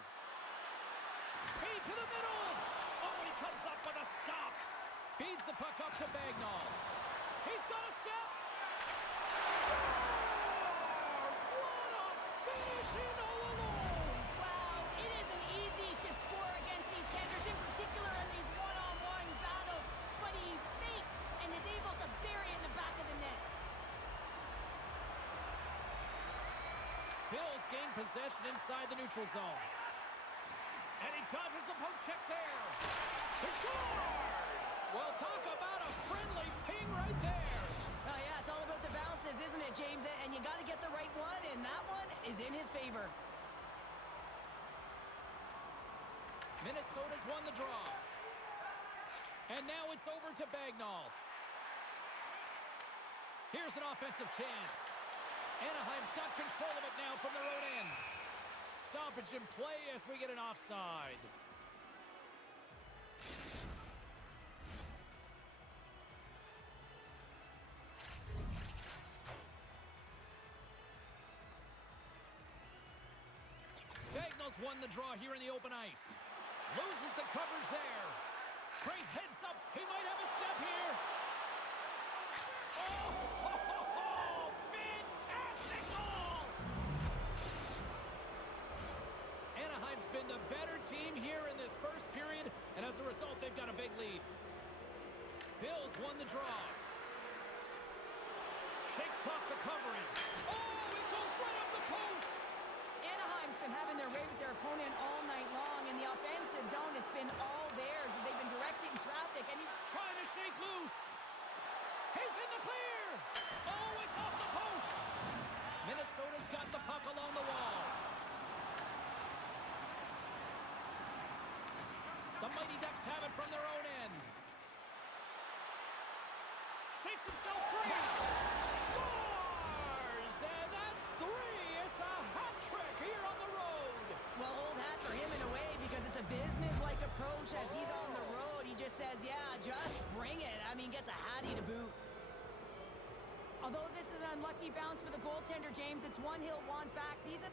Feed to the middle. Oh, he comes up with a stop. Feeds the puck up to Bagnall. He's got a step. Scores! What a finish in all alone. Wow, it isn't easy to score against these standards, in particular in these one-on-one battles. But he fakes and is able to bury in the back of the net. Bills gain possession inside the neutral zone. And he dodges the poke check there. He scores! Well, talk about a friendly ping right there. Oh, yeah, it's all about the bounces, isn't it, James? And you got to get the right one, and that one is in his favor. Minnesota's won the draw. And now it's over to Bagnall. Here's an offensive chance. Anaheim's got control of it now from their own end. Stoppage in play as we get an offside. Bagnall's won the draw here in the open ice. Loses the coverage there. Great heads up. He might have a step here. Oh, fantastic goal! Anaheim's been the better team here in this first period, and as a result, they've got a big lead. Bills won the draw. Shakes off the covering. Oh, it goes right up the post! Anaheim's been having their way with their opponent all night long. In the offensive zone, it's been all theirs. They've been directing traffic, and Trying to shake loose. He's in the clear. Oh, it's off the post. Minnesota's got the puck along the wall. The Mighty Ducks have it from their own end. Shakes himself free. Scores! And that's 3. It's a hat trick here on the road. well, old hat for him in a way because it's a business-like approach as he's on the road. He just says, yeah, just bring it. I mean, gets a hattie to boot. Although this is an unlucky bounce for the goaltender, James, it's one he'll want back. These are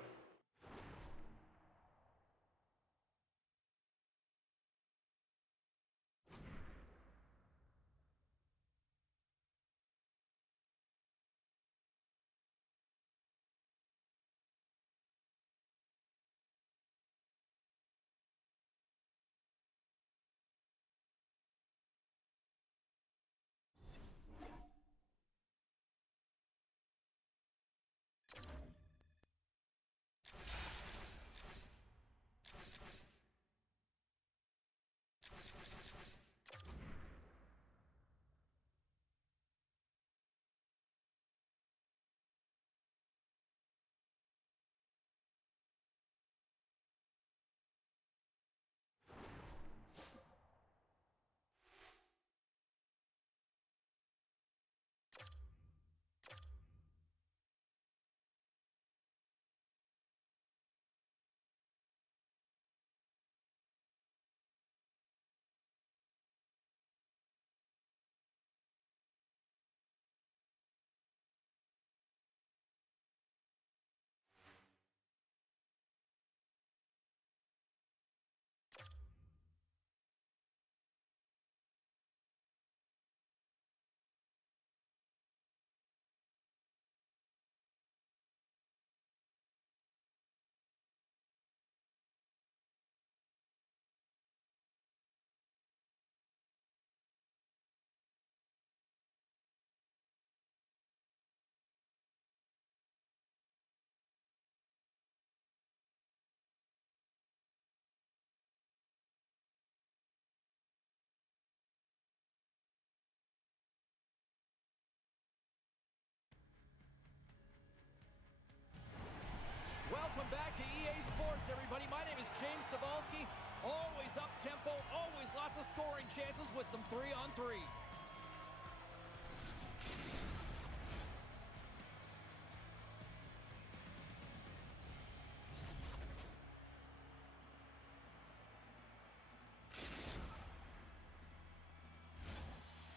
Cybulski. Always up-tempo, always lots of scoring chances with some 3-on-3.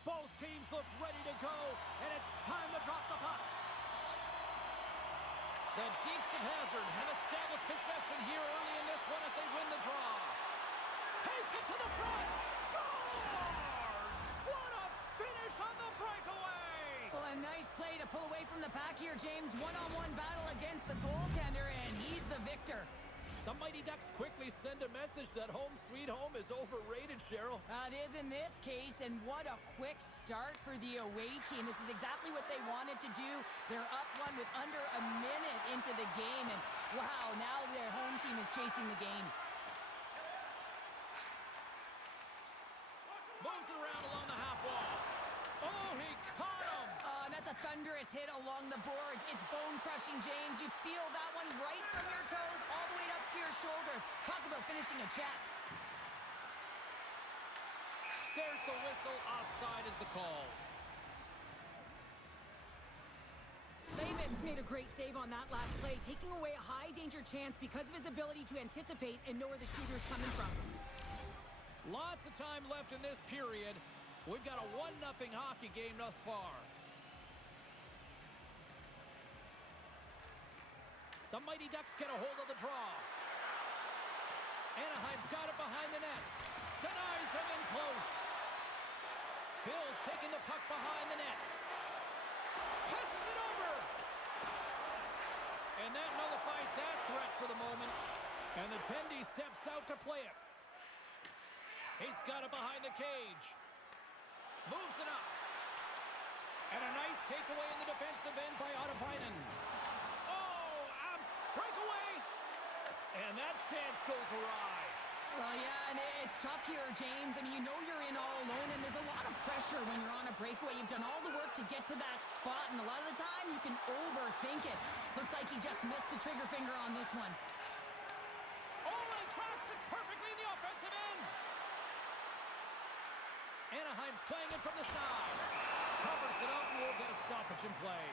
Both teams look ready to go, and it's time to drop the puck. The Deeks of Hazard have established possession here early in this one as they win the draw. Takes it to the front. Scores! What a finish on the breakaway! Well, a nice play to pull away from the pack here, James. One-on-one battle against the goaltender, and he's the victor. The Mighty Ducks quickly send a message that home sweet home is overrated, Cheryl. It is in this case, and what a quick start for the away team. This is exactly what they wanted to do. They're up one with under a minute into the game, and wow, now their home team is chasing the game. Moves it around along the half wall. Oh, he caught him! That's a thunderous hit along the boards. It's bone-crushing, James. You feel that one right from your toes all the way up to your shoulders. Talk about finishing a check. There's the whistle. Offside is the call. Lehman's made a great save on that last play, taking away a high-danger chance because of his ability to anticipate and know where the shooter's coming from. Lots of time left in this period. We've got a 1-0 hockey game thus far. The Mighty Ducks get a hold of the draw. Anaheim's got it behind the net. Denies him in close. Bill's taking the puck behind the net. Passes it over. And that nullifies that threat for the moment. And the Tendy steps out to play it. He's got it behind the cage. Moves it up. And a nice takeaway in the defensive end by Ottapainen. Breakaway! And that chance goes awry. Well, yeah, and it's tough here, James. I mean, you know you're in all alone, and there's a lot of pressure when you're on a breakaway. You've done all the work to get to that spot, and a lot of the time you can overthink it. Looks like he just missed the trigger finger on this one. Oh, and he tracks it perfectly in the offensive end. Anaheim's playing it from the side. Covers it up, and we'll get a stoppage in play.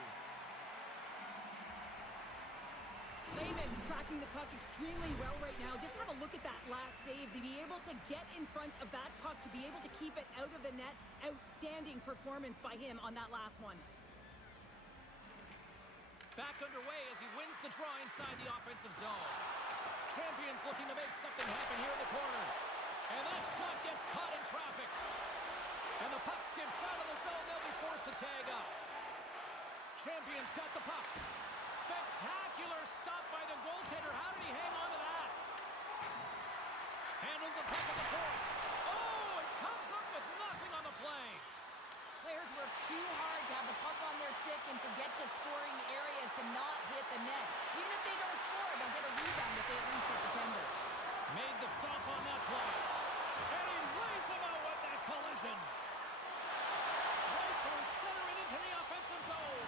Lehman's tracking the puck extremely well right now. Just have a look at that last save. To be able to get in front of that puck, to be able to keep it out of the net, outstanding performance by him on that last one. Back underway as he wins the draw inside the offensive zone. Champions looking to make something happen here in the corner. And that shot gets caught in traffic. And the puck skips out of the zone. They'll be forced to tag up. Champions got the puck. Spectacular stop by the goaltender. How did he hang on to that? Handles the puck at the point. Oh, it comes up with nothing on the play. Players work too hard to have the puck on their stick and to get to scoring areas to not hit the net. Even if they don't score, they'll get a rebound if they at least hit the tender. Made the stop on that play. And he lays him out with that collision. Right through center and into the offensive zone.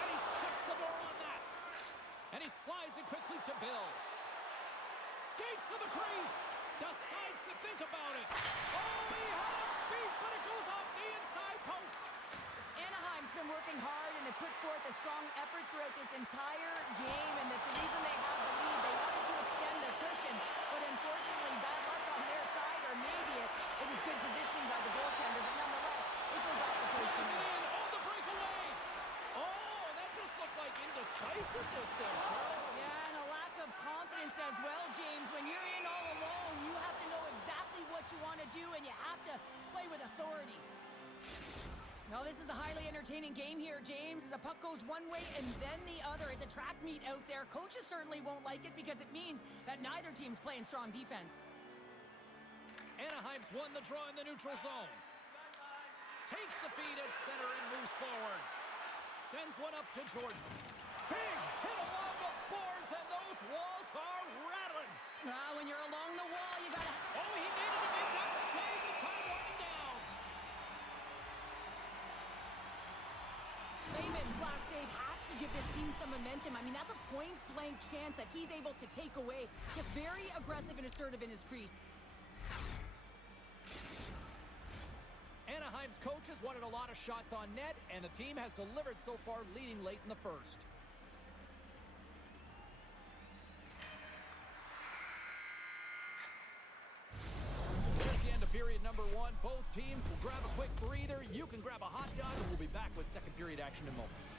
And he shuts the door on that. And he slides it quickly to Bill. Skates to the crease. Decides to think about it. Oh, he had a beat, but it goes off the inside post. Anaheim's been working hard and have put forth a strong effort throughout this entire game, and that's the reason they have the lead. They wanted to extend their cushion, but unfortunately bad luck on their side, or maybe it was good positioning by the goaltender, but nonetheless, it goes off the post. Oh, the breakaway. Oh, that just looked like indecisiveness there, Cheryl. Yeah, and a lack of confidence as well, James. When you're in all alone, you have to know exactly what you want to do, and you have to play with authority. No, this is a highly entertaining game here, James. As the puck goes one way and then the other. It's a track meet out there. Coaches certainly won't like it because it means that neither team's playing strong defense. Anaheim's won the draw in the neutral zone. Takes the feed at center and moves forward. Sends one up to Jordan. Big hit along the boards, and those walls are rattling. When you're along the wall, you gotta... Oh, he needed to make that save with time winding down. Lehman's last save has to give this team some momentum. I mean, that's a point-blank chance that he's able to take away. Just very aggressive and assertive in his crease. Anaheim's coaches wanted a lot of shots on net, and the team has delivered so far, leading late in the first. There's the end of period number one. Both teams will grab a quick breather. You can grab a hot dog, and we'll be back with second period action in moments.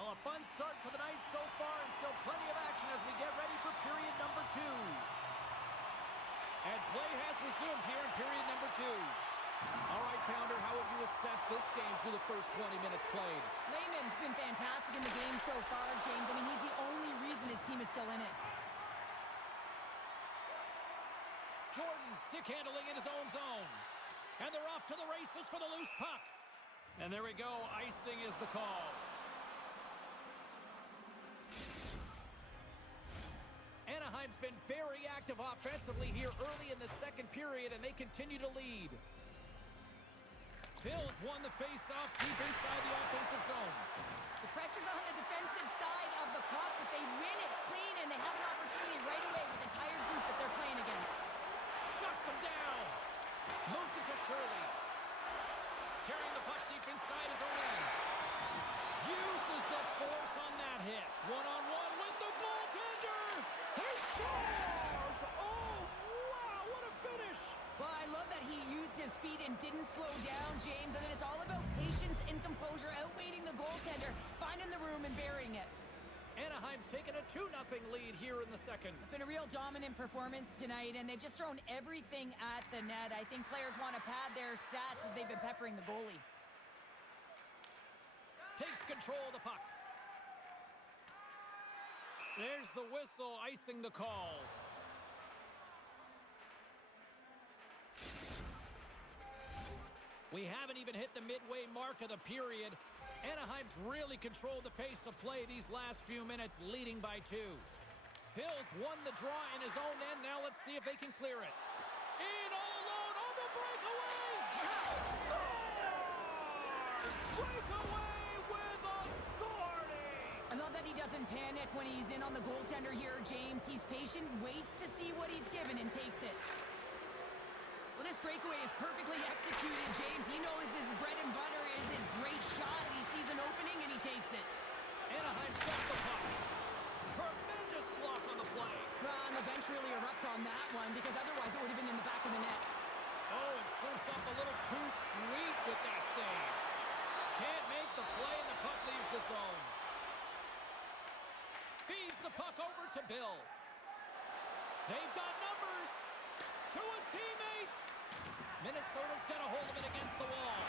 Well, a fun start for the night so far, and still plenty of action as we get ready for period number two. And play has resumed here in period number two. All right, Pounder, how would you assess this game through the first 20 minutes played? Lehman's been fantastic in the game so far, James. I mean, he's the only reason his team is still in it. Jordan stick handling in his own zone. And they're off to the races for the loose puck. And there we go, icing is the call. Anaheim's been very active offensively here early in the second period, and they continue to lead. Bills won the face-off deep inside the offensive zone. The pressure's on the defensive side of the puck, but they win it clean, and they have an opportunity right away with the tired group that they're playing against. Shuts him down. Moves it to Shirley. Carrying the puck deep inside his own end. Uses the force on that hit. One-on-one with the goaltender. He scores! Oh, wow, what a finish! Well, I love that he used his speed and didn't slow down, James. And then it's all about patience and composure, outweighing the goaltender, finding the room and burying it. Anaheim's taken a 2-0 lead here in the second. It's been a real dominant performance tonight, and they've just thrown everything at the net. I think players want to pad their stats as they've been peppering the goalie. Takes control of the puck. There's the whistle, icing the call. We haven't even hit the midway mark of the period. Anaheim's really controlled the pace of play these last few minutes, leading by 2. Bills won the draw in his own end. Now let's see if they can clear it. In all alone on the breakaway! Scores! Breakaway with authority! I love that he doesn't panic when he's in on the goaltender here, James. He's patient, waits to see what he's given, and takes it. Well, this breakaway is perfectly executed, James. He knows his bread and butter is his great shot, and he sees an opening, and he takes it. Anaheim got the puck. Tremendous block on the play. Well, and the bench really erupts on that one, because otherwise it would have been in the back of the net. Oh, and surfs up a little too sweet with that save. Can't make the play, and the puck leaves the zone. Feeds the puck over to Bill. They've got numbers. To his teammate. Minnesota's got a hold of it against the wall.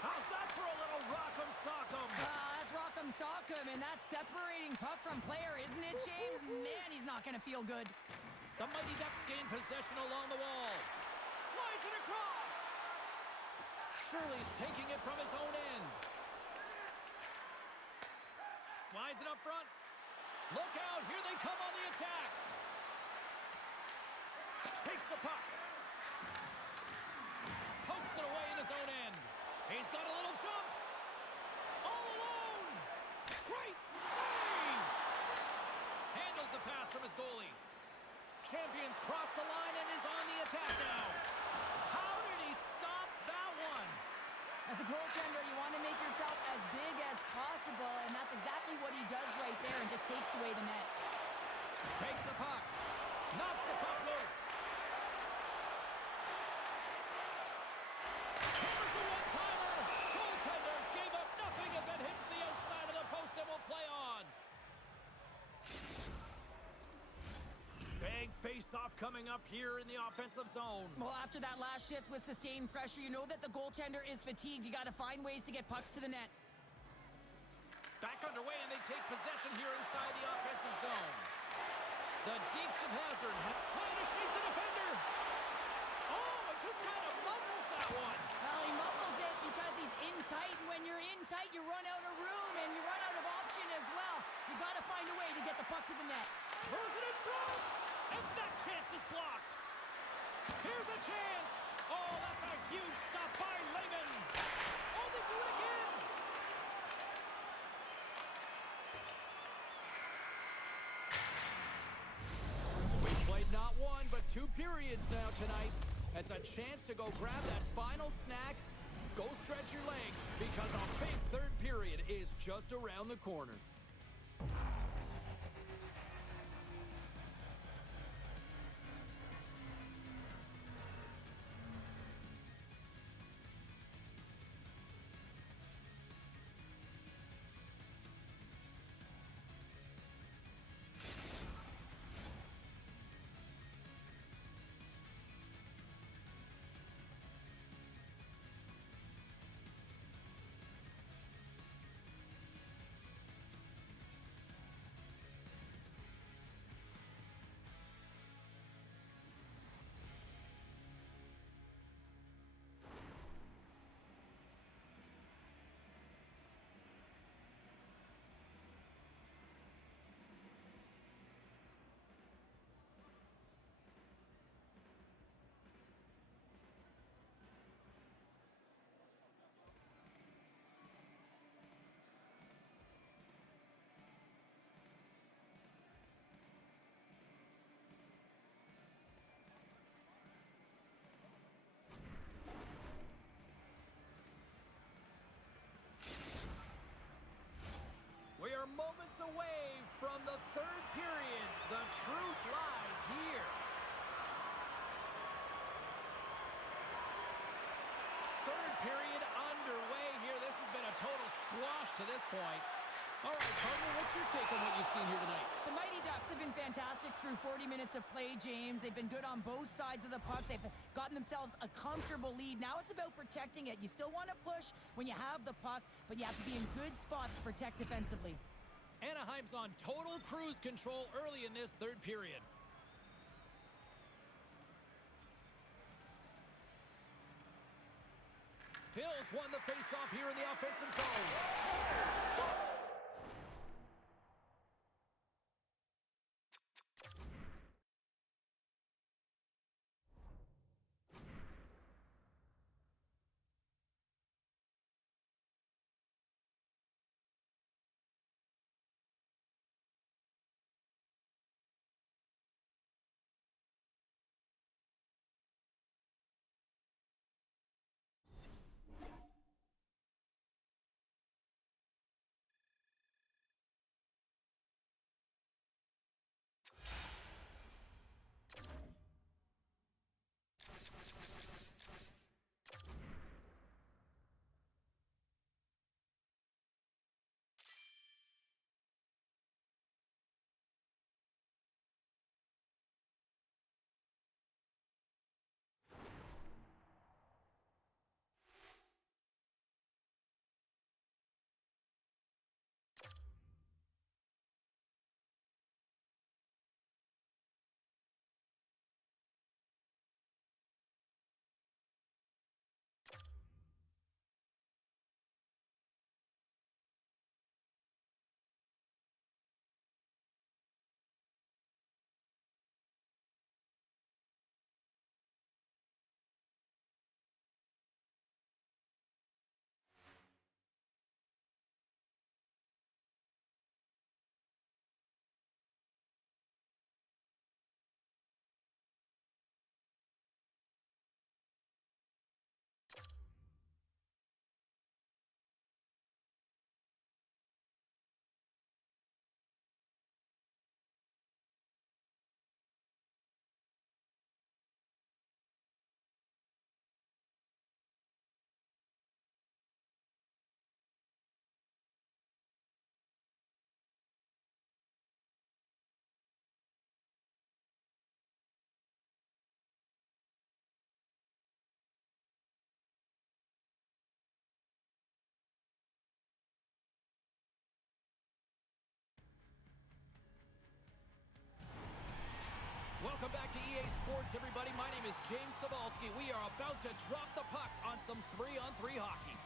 How's that for a little rock'em sock'em? That's rock'em sock'em, and that's separating puck from player, isn't it, James? Man, he's not going to feel good. The Mighty Ducks gain possession along the wall. Slides it across. Shirley's taking it from his own end. Slides it up front. Look out, here they come on the attack. Takes the puck. Pokes it away in his own end. He's got a little jump. All alone. Great save. Handles the pass from his goalie. Champions cross the line and is on the attack now. How did he stop that one? As a goaltender, you want to make yourself as big as possible, and that's exactly what he does right there and just takes away the net. Takes the puck. Knocks the puck loose. Hammers the one-timer. Goaltender gave up nothing as it hits the outside of the post and will play on. Big face-off coming up here in the offensive zone. Well, after that last shift with sustained pressure, you know that the goaltender is fatigued. You got to find ways to get pucks to the net. Back underway, and they take possession here inside the offensive zone. The Deeks of Hazard trying to shake the defender. Oh, it just kind of muffles that one. Well, he muffles it because he's in tight, and when you're in tight, you run out of room, and you run out of option as well. You got to find a way to get the puck to the net. Throws it in front, and that chance is blocked. Here's a chance. Oh, that's a huge stop by Lehman. Oh, they do it again. We played not one, but 2 periods now tonight. It's a chance to go grab that final snack. Go stretch your legs, because a big third period is just around the corner. We are moments away from the third period. The truth lies here. Third period underway here. This has been a total squash to this point. All right, partner, what's your take on what you've seen here tonight? The Mighty Ducks have been fantastic through 40 minutes of play, James. They've been good on both sides of the puck. They've gotten themselves a comfortable lead. Now it's about protecting it. You still want to push when you have the puck, but you have to be in good spots to protect defensively. Anaheim's on total cruise control early in this third period. Bills won the faceoff here in the offensive zone. to EA Sports, everybody. My name is James Cybulski. We are about to drop the puck on some 3-on-3 hockey.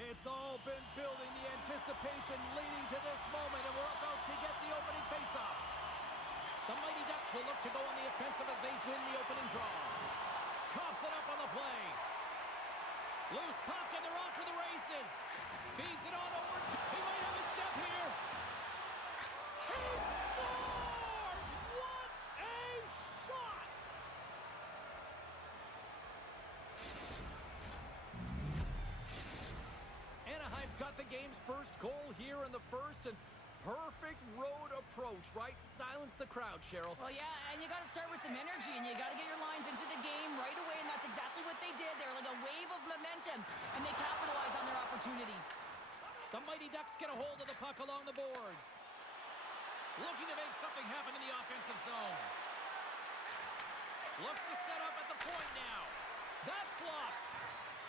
It's all been building, the anticipation leading to this moment, and we're about to get the opening faceoff. The Mighty Ducks will look to go on the offensive as they win the opening draw. Coughs it up on the play. Loose puck, and they're off to the races. Feeds it on over. He might have a step here. He scores! What a shot! Anaheim's got the game's first goal here in the first, and perfect road approach, right? Silence the crowd, Cheryl. Well, yeah, and you got to start with some energy, and you got to get your lines into the game right away, and that's exactly what they did. They're like a wave of momentum, and they capitalized on their opportunity. The Mighty Ducks get a hold of the puck along the boards. Looking to make something happen in the offensive zone. Looks to set up at the point now. That's blocked.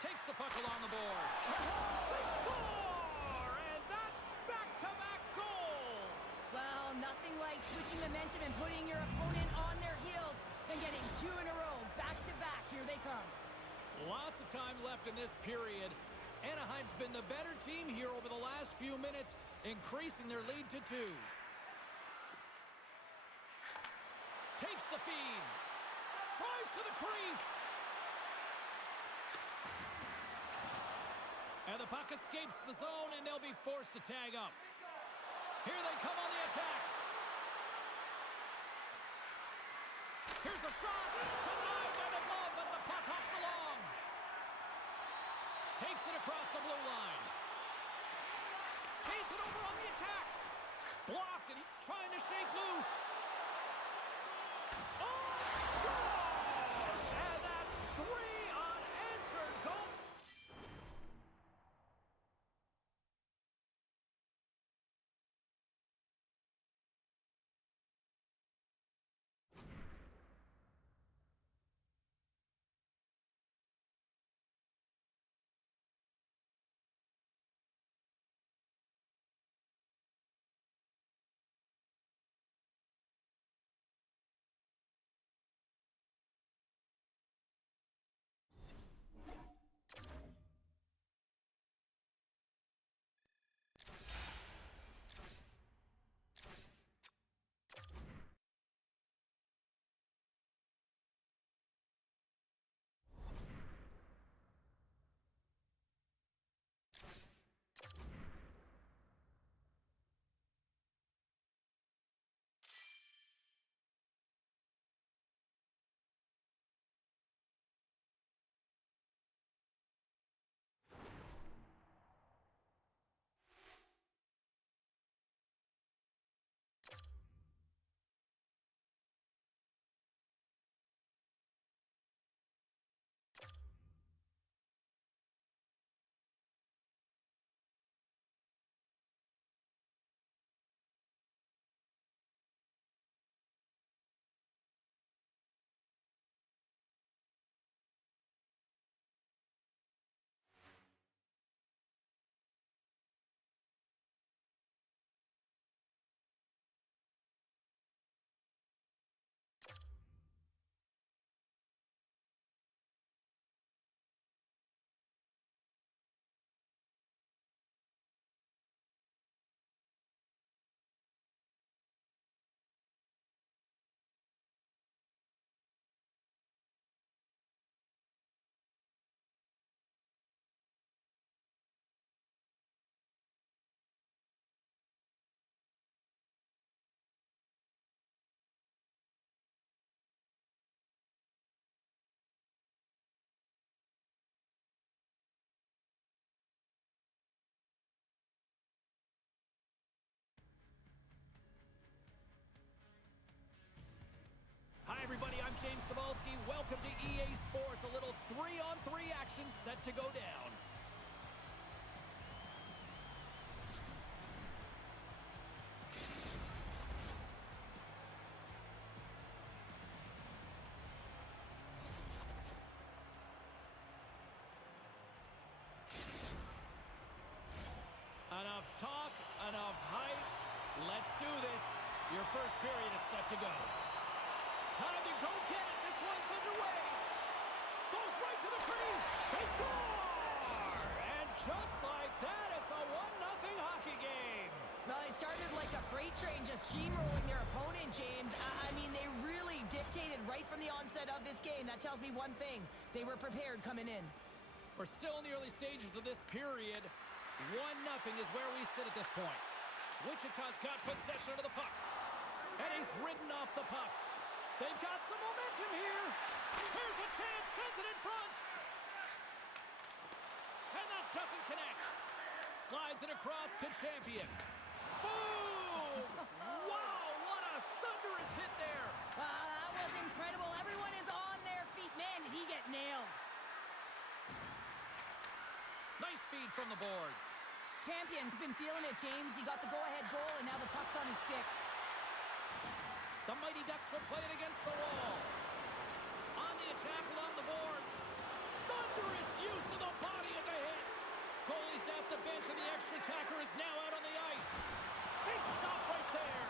Takes the puck along the boards. They score! And that's back-to-back goals! Well, nothing like switching momentum and putting your opponent on their heels than getting two in a row, back-to-back. Here they come. Lots of time left in this period. Anaheim's been the better team here over the last few minutes, increasing their lead to 2. Takes the feed. Tries to the crease. And the puck escapes the zone, and they'll be forced to tag up. Here they come on the attack. Here's a shot. Denied by the glove as the puck hops along. Takes it across the blue line. Feeds it over on the attack. Blocked, and he's trying to shake loose. Oh, scores! And that's 3 unanswered goals. Hi, everybody. I'm James Cybulski. Welcome to EA Sports. A little 3-on-3 action set to go down. do this. Your first period is set to go. Time to go get it. This one's underway. Goes right to the crease. They score! And just like that, it's a 1-0 hockey game. Well, they started like a freight train just steamrolling their opponent, James. I mean, they really dictated right from the onset of this game. That tells me one thing. They were prepared coming in. We're still in the early stages of this period. 1-0 is where we sit at this point. Wichita's got possession of the puck. And he's ridden off the puck. They've got some momentum here. Here's a chance, sends it in front. And that doesn't connect. Slides it across to Champion. Boom! Wow, what a thunderous hit there. That was incredible. Everyone is on their feet. Man, did he get nailed. Nice feed from the boards. Champion's been feeling it, James. He got the go-ahead goal, and now the puck's on his stick. The Mighty Ducks will play it against the wall. On the attack along the boards. Thunderous use of the body of the hit. Goalie's at the bench, and the extra attacker is now out on the ice. Big stop right there.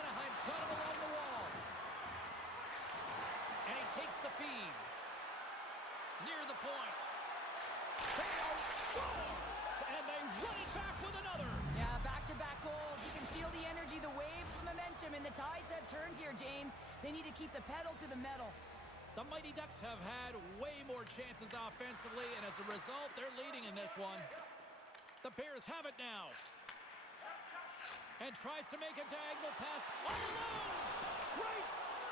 Anaheim's got him along the wall. And he takes the feed. Near the point. Theo scores! And they run it back with another. Yeah, back-to-back goals. You can feel the energy, the waves, the momentum, and the tides have turned here, James. They need to keep the pedal to the metal. The Mighty Ducks have had way more chances offensively, and as a result, they're leading in this one. The Bears have it now. And tries to make a diagonal pass all alone. Great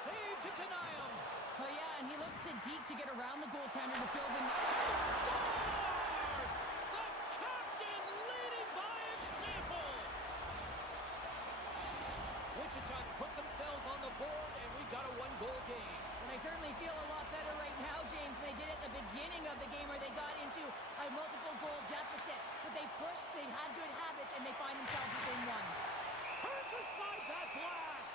save to deny him. Oh, yeah, and he looks to deep to get around the goaltender to fill the net. Scores! The captain leading by example. Wichita's put themselves on the board, and we got a one-goal game. And they certainly feel a lot better right now, James, than they did at the beginning of the game where they got into a multiple-goal deficit. But they pushed, they've had good habits, and they find themselves within one. Turns aside that blast.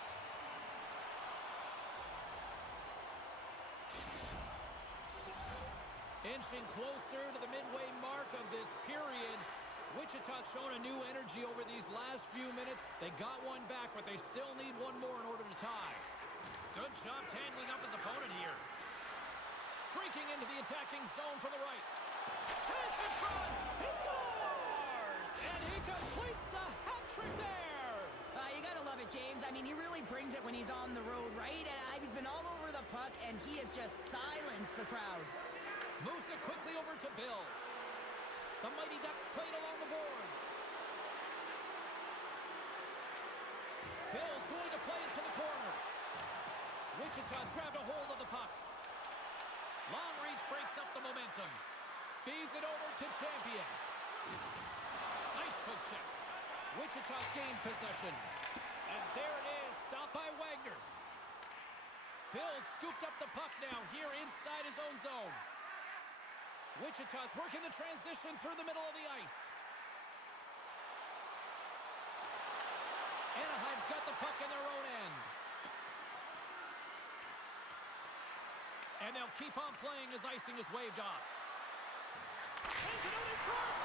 Inching closer to the midway mark of this period. Wichita's shown a new energy over these last few minutes. They got one back, but they still need one more in order to tie. Good job tangling up his opponent here. Streaking into the attacking zone from the right. Chance in front. He scores! And he completes the hat trick there. You gotta love it, James. I mean, he really brings it when he's on the road, right? He's been all over the puck, and he has just silenced the crowd. Moves it quickly over to Bill. The Mighty Ducks played along the boards. Bill's going to play it to the corner. Wichita's grabbed a hold of the puck. Long reach breaks up the momentum. Feeds it over to Champion. Nice poke check. Wichita's gained possession. And there it is, stopped by Wagner. Bill scooped up the puck now here inside his own zone. Wichita's working the transition through the middle of the ice. Anaheim's got the puck in their own end. And they'll keep on playing as icing is waved off. Sends it out in front!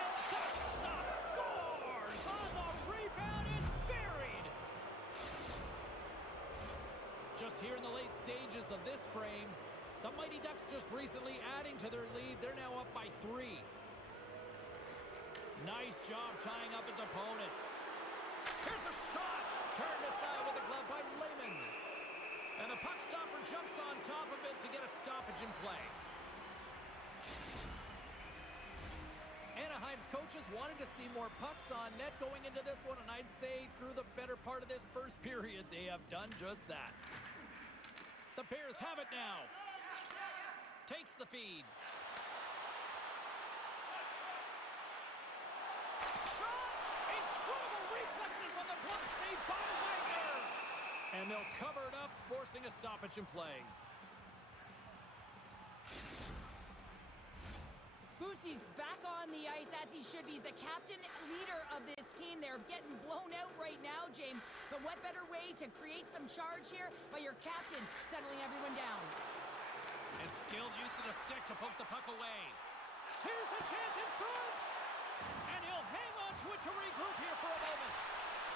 And just stop! Scores! On the rebound is buried! Just here in the late stages of this frame, the Mighty Ducks just recently adding to their lead. They're now up by 3. Nice job tying up his opponent. Here's a shot! Turned aside with a glove by Lehman. And the puck stopper jumps on top of it to get a stoppage in play. Anaheim's coaches wanted to see more pucks on net going into this one, and I'd say through the better part of this first period, they have done just that. The Bears have it now. Takes the feed. Shot! Incredible reflexes on the glove save by Wagner! And they'll cover it up, forcing a stoppage in play. Boosie's back on the ice as he should be. He's the captain, leader of this team. They're getting blown out right now, James. But what better way to create some charge here by your captain settling everyone down? And skilled use of the stick to poke the puck away. Here's a chance in front! And he'll hang on to it to regroup here for a moment.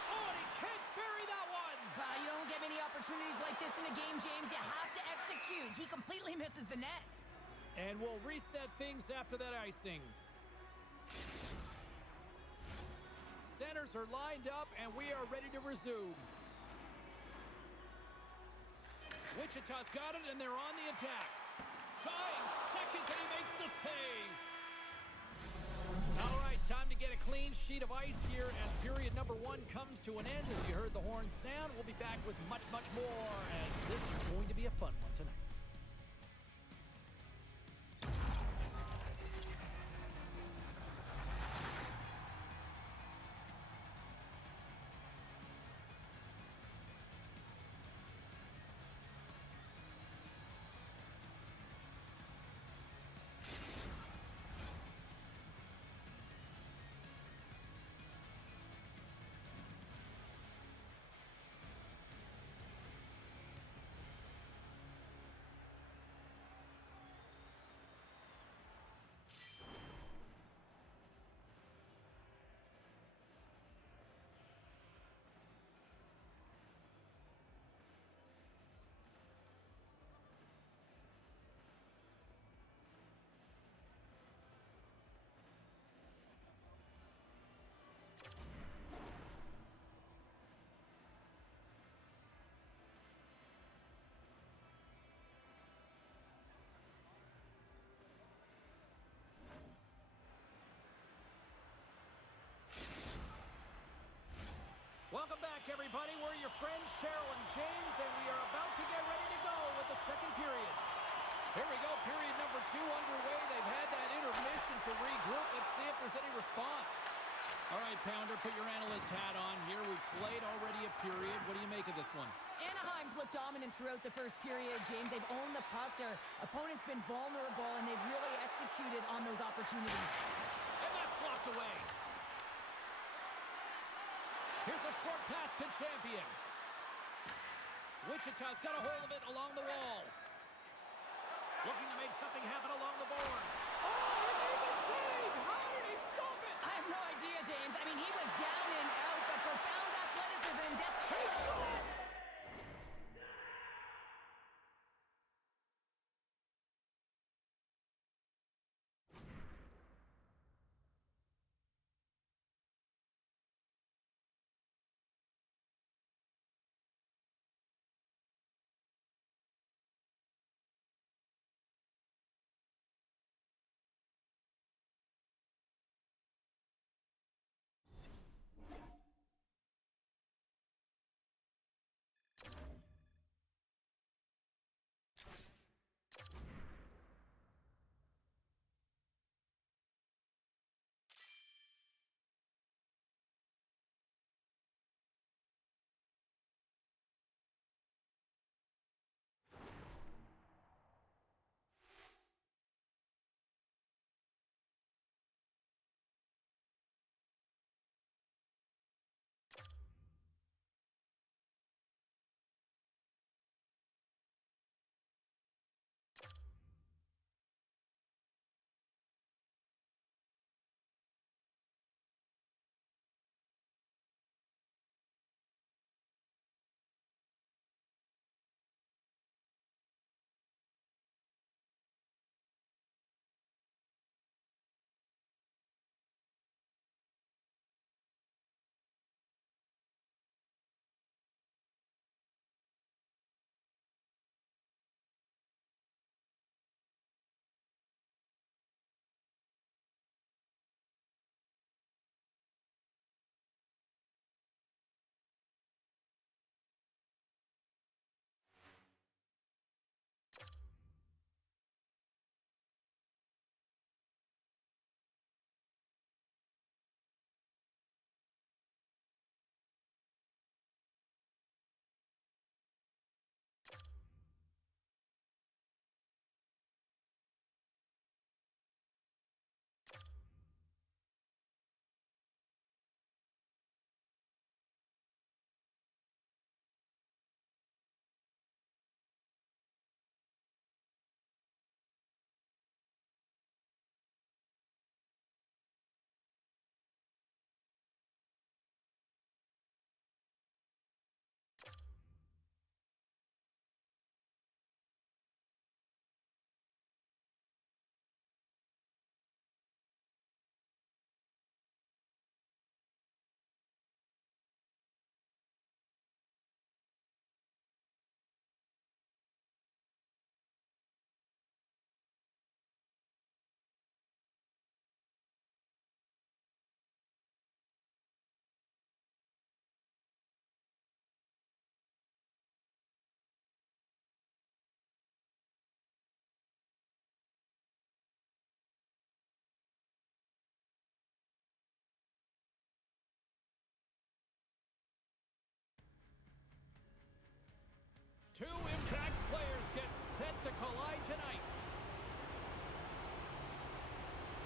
Oh, and he can't bury that one. You don't get many opportunities like this in a game, James. You have to execute. He completely misses the net. And we'll reset things after that icing. Centers are lined up, and we are ready to resume. Wichita's got it, and they're on the attack. Tying seconds, and he makes the save. All right, time to get a clean sheet of ice here as period number 1 comes to an end. As you heard the horn sound, we'll be back with much, much more, as this is going to be a fun one tonight. Welcome back, everybody. We're your friends, Cheryl and James, and we are about to get ready to go with the second period. Here we go, period number 2 underway. They've had that intermission to regroup. Let's see if there's any response. All right, Pounder, put your analyst hat on here. We've played already a period. What do you make of this one? Anaheim's looked dominant throughout the first period, James. They've owned the puck. Their opponent's been vulnerable, and they've really executed on those opportunities. And that's blocked away. Here's a short pass to Champion. Wichita's got a hold of it along the wall. Looking to make something happen along the boards. Oh, he made the save! How did he stop it? I have no idea, James. I mean, he was down and out, but profound athleticism and He scored!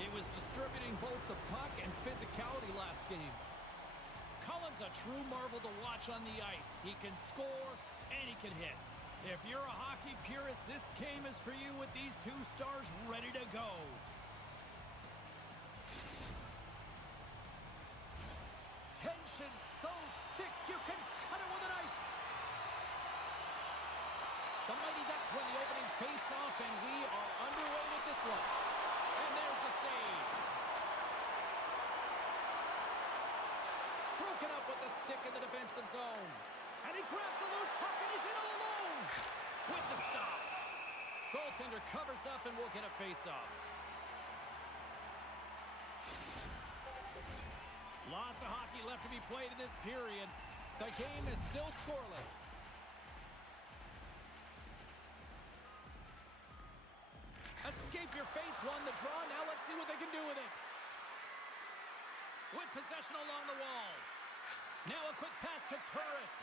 he was distributing both the puck and physicality last game. Cullen's a true marvel to watch on the ice. He can score and he can hit. If you're a hockey purist, this game is for you with these two stars ready to go. Tension so thick you can cut it with a knife. The Mighty Ducks win the opening face-off, and we are underway with this one. And there's the save. Broken up with the stick in the defensive zone. And he grabs the loose puck, and he's in all alone. With the stop. Goaltender covers up, and we'll get a face-off. Lots of hockey left to be played in this period. The game is still scoreless. Escape your fates won the draw. Now let's see what they can do with it. With possession along the wall. Now a quick pass to Turris.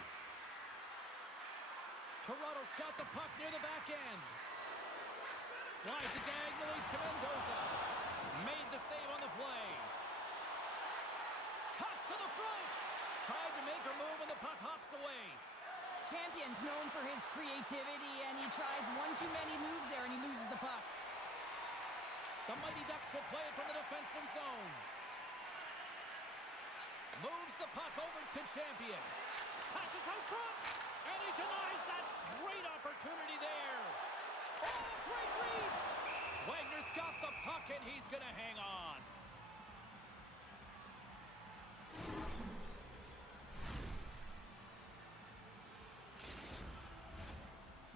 Toronto's got the puck near the back end. Slides it diagonally to Mendoza. Made the save on the play. Cuts to the front. Tried to make her move and the puck hops away. Champion's known for his creativity, and he tries one too many moves there, and he loses the puck. The Mighty Ducks will play it from the defensive zone. Moves the puck over to Champion. Passes out front, and he denies that great opportunity there. Oh, great read. Wagner's got the puck, and he's going to hang on.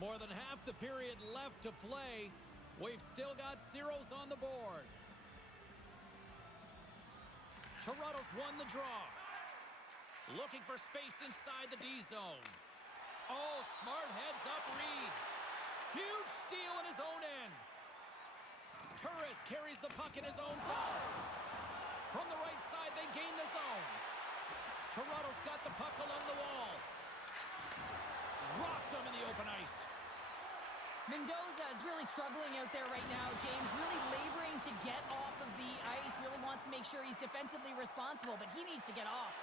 More than half the period left to play. We've still got zeros on the board. Toronto's won the draw. Looking for space inside the D zone. Oh, smart heads up Reed. Huge steal in his own end. Turris carries the puck in his own zone. From the right side, they gain the zone. Toronto's got the puck along the wall. Rocked him in the open ice. Mendoza is really struggling out there right now, James. Really laboring to get off of the ice. Really wants to make sure he's defensively responsible, but he needs to get off.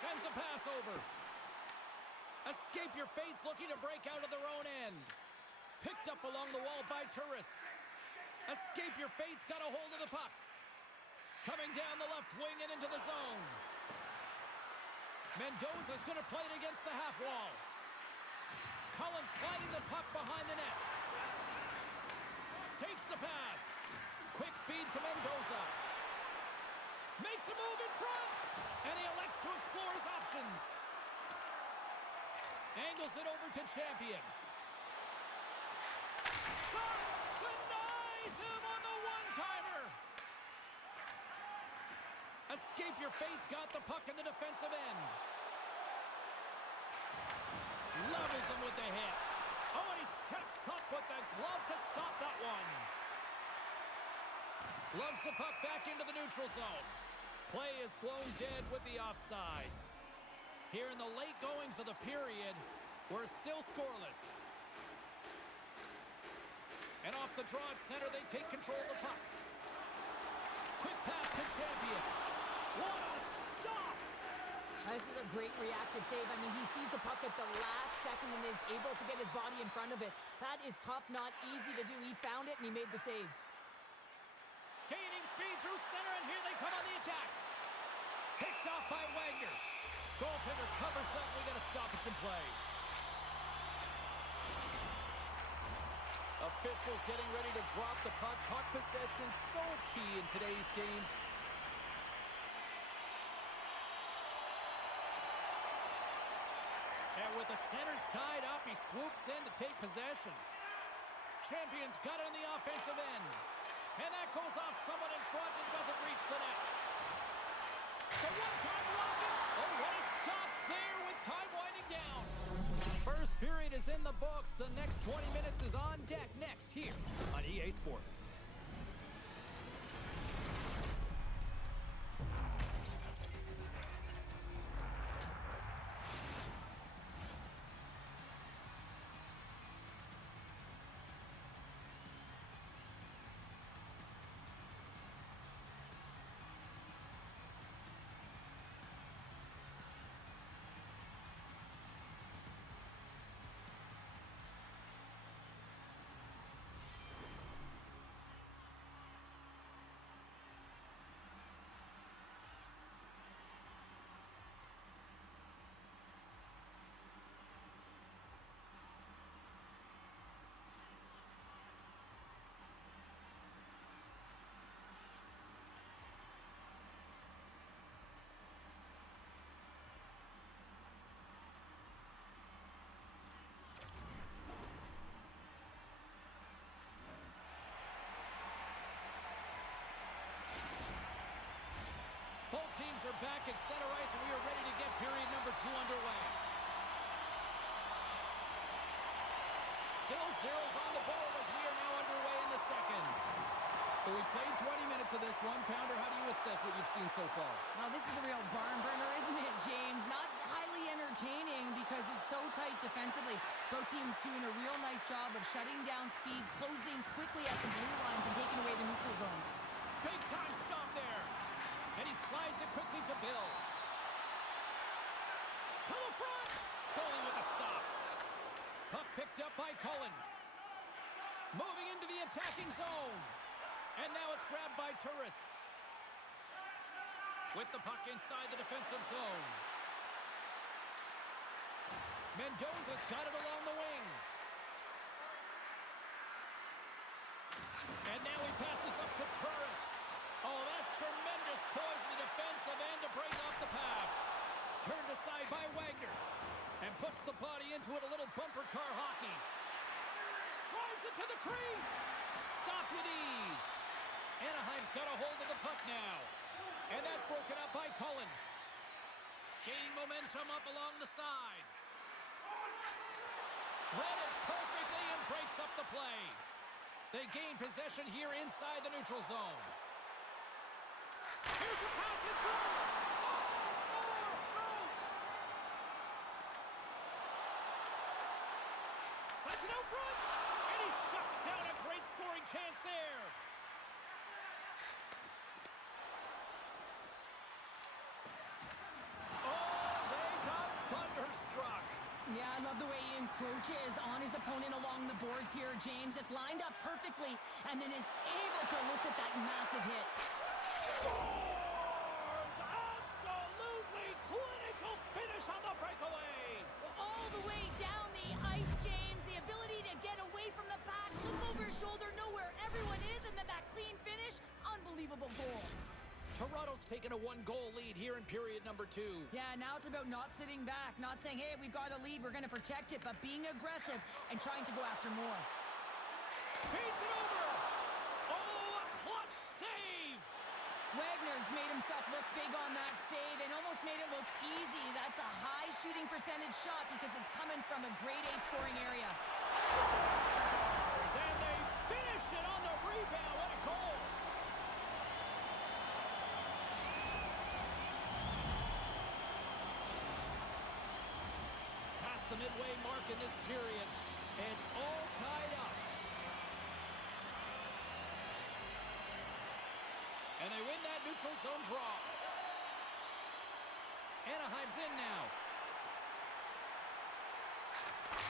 Sends a pass over. Escape your fates, looking to break out of their own end. Picked up along the wall by Turris. Escape your fates, got a hold of the puck. Coming down the left wing and into the zone. Mendoza's going to play it against the half wall. Cullen sliding the puck behind the net. Takes the pass. Quick feed to Mendoza. Makes a move in front. And he elects to explore his options. Angles it over to Champion. Shot! Denies him on the one-timer. Escape your fates, got the puck in the defensive end. Levels him with the hit. Oh, he steps up with the glove to stop that one. Lugs the puck back into the neutral zone. Play is blown dead with the offside. Here in the late goings of the period, we're still scoreless. And off the draw at center, they take control of the puck. Quick pass to Champion. What a stop! This is a great reactive save. I mean, he sees the puck at the last second and is able to get his body in front of it. That is tough, not easy to do. He found it and he made the save. Gaining speed through center, and here they come on the attack. Picked off by Wagner. Goaltender covers up. We got a stoppage in play. Officials getting ready to drop the puck. Puck possession so key in today's game. And with the centers tied up, he swoops in to take possession. Champion's got it on the offensive end. And that goes off someone in front and doesn't reach the net. The one-time rocket. Oh, what a stop there with time winding down. First period is in the books. The next 20 minutes is on deck next here on EA Sports. So we played 20 minutes of this one. Pounder, how do you assess what you've seen so far? Well, this is a real barn burner, isn't it, James? Not highly entertaining because it's so tight defensively. Both teams doing a real nice job of shutting down speed, closing quickly at the blue lines, and taking away the neutral zone. Big time stop there. And he slides it quickly to Bill. To the front. Goalie with the stop. Puck picked up by Cullen. Moving into the attacking zone. And now it's grabbed by Turris. With the puck inside the defensive zone. Mendoza's got it along the wing. And now he passes up to Turris. Oh, that's tremendous poise in the defensive end to break off the pass. Turned aside by Wagner. And puts the body into it, a little bumper car hockey. Drives it to the crease. Stopped with ease. Anaheim's got a hold of the puck now. And that's broken up by Cullen. Gaining momentum up along the side. Read it perfectly and breaks up the play. They gain possession here inside the neutral zone. Here's a pass in front. Slides it out front. And he shuts down a great scoring chance there. Oh, they got thunderstruck. Yeah, I love the way he encroaches on his opponent along the boards here, James. Just lined up perfectly and then is able to elicit that massive hit. Scores! Absolutely clinical finish on the breakaway. All the way down the ice, James. The ability to get away from the pack, look over his shoulder, know where everyone is, and then that clean finish. Unbelievable goal. Toronto's taken a one-goal lead here in period number 2. Yeah, now it's about not sitting back, not saying, hey, we've got a lead, we're going to protect it, but being aggressive and trying to go after more. Feeds it over. Oh, a clutch save. Wagner's made himself look big on that save and almost made it look easy. That's a high shooting percentage shot because it's coming from a grade A scoring area. And they finish it on the rebound. What a goal. Past the midway mark in this period. It's all tied up. And they win that neutral zone draw. Anaheim's in now.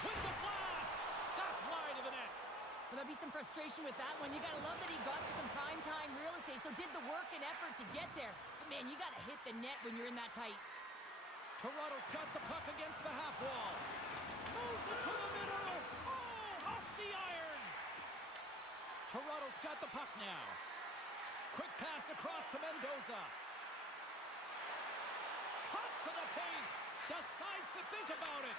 With the blast! That's wide of the net. Well, there'll be some frustration with that one. You got to love that he got to some primetime real estate, so did the work and effort to get there. But, man, you got to hit the net when you're in that tight. Toronto's got the puck against the half wall. Moves it to the middle. Oh, off the iron. Toronto's got the puck now. Quick pass across to Mendoza. Cuts to the paint. Decides to think about it.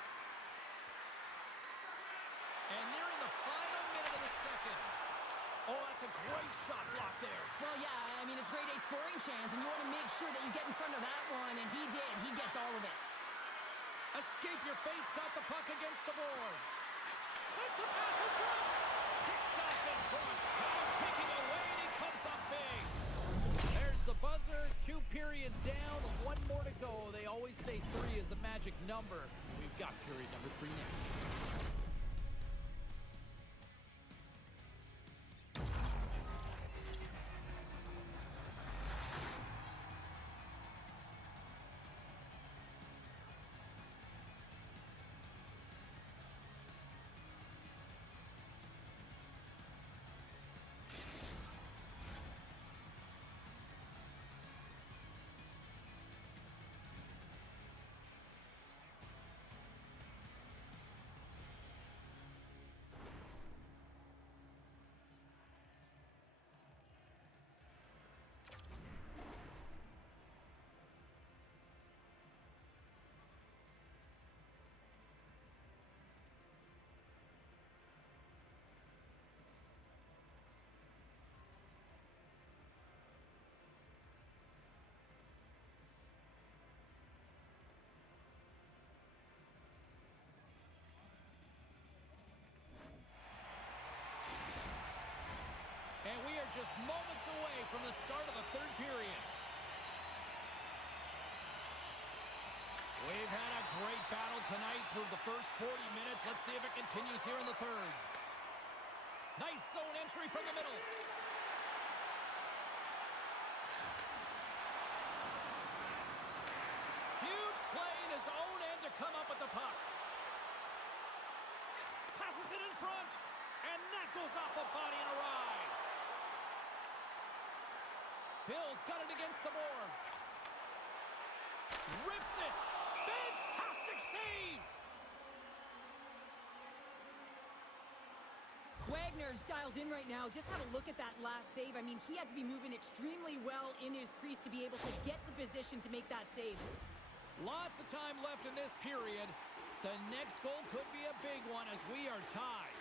And nearing the final minute of the second. Oh, that's a great shot block there. Well, yeah, I mean, it's grade A scoring chance, and you want to make sure that you get in front of that one, and he did. He gets all of it. Escape your fate's got the puck against the boards. Sends a pass in front. Picked off in front. Now taking away, and he comes up big. There's the buzzer. 2 periods down. 1 more to go. They always say 3 is the magic number. We've got period number 3 next. third period. We've had a great battle tonight through the first 40 minutes. Let's see if it continues here in the third. Nice zone entry from the middle. Huge play in his own end to come up with the puck. Passes it in front, and that goes off a body and a ride. Bill's got it against the boards. Rips it. Fantastic save. Wagner's dialed in right now. Just have a look at that last save. I mean, he had to be moving extremely well in his crease to be able to get to position to make that save. Lots of time left in this period. The next goal could be a big one as we are tied.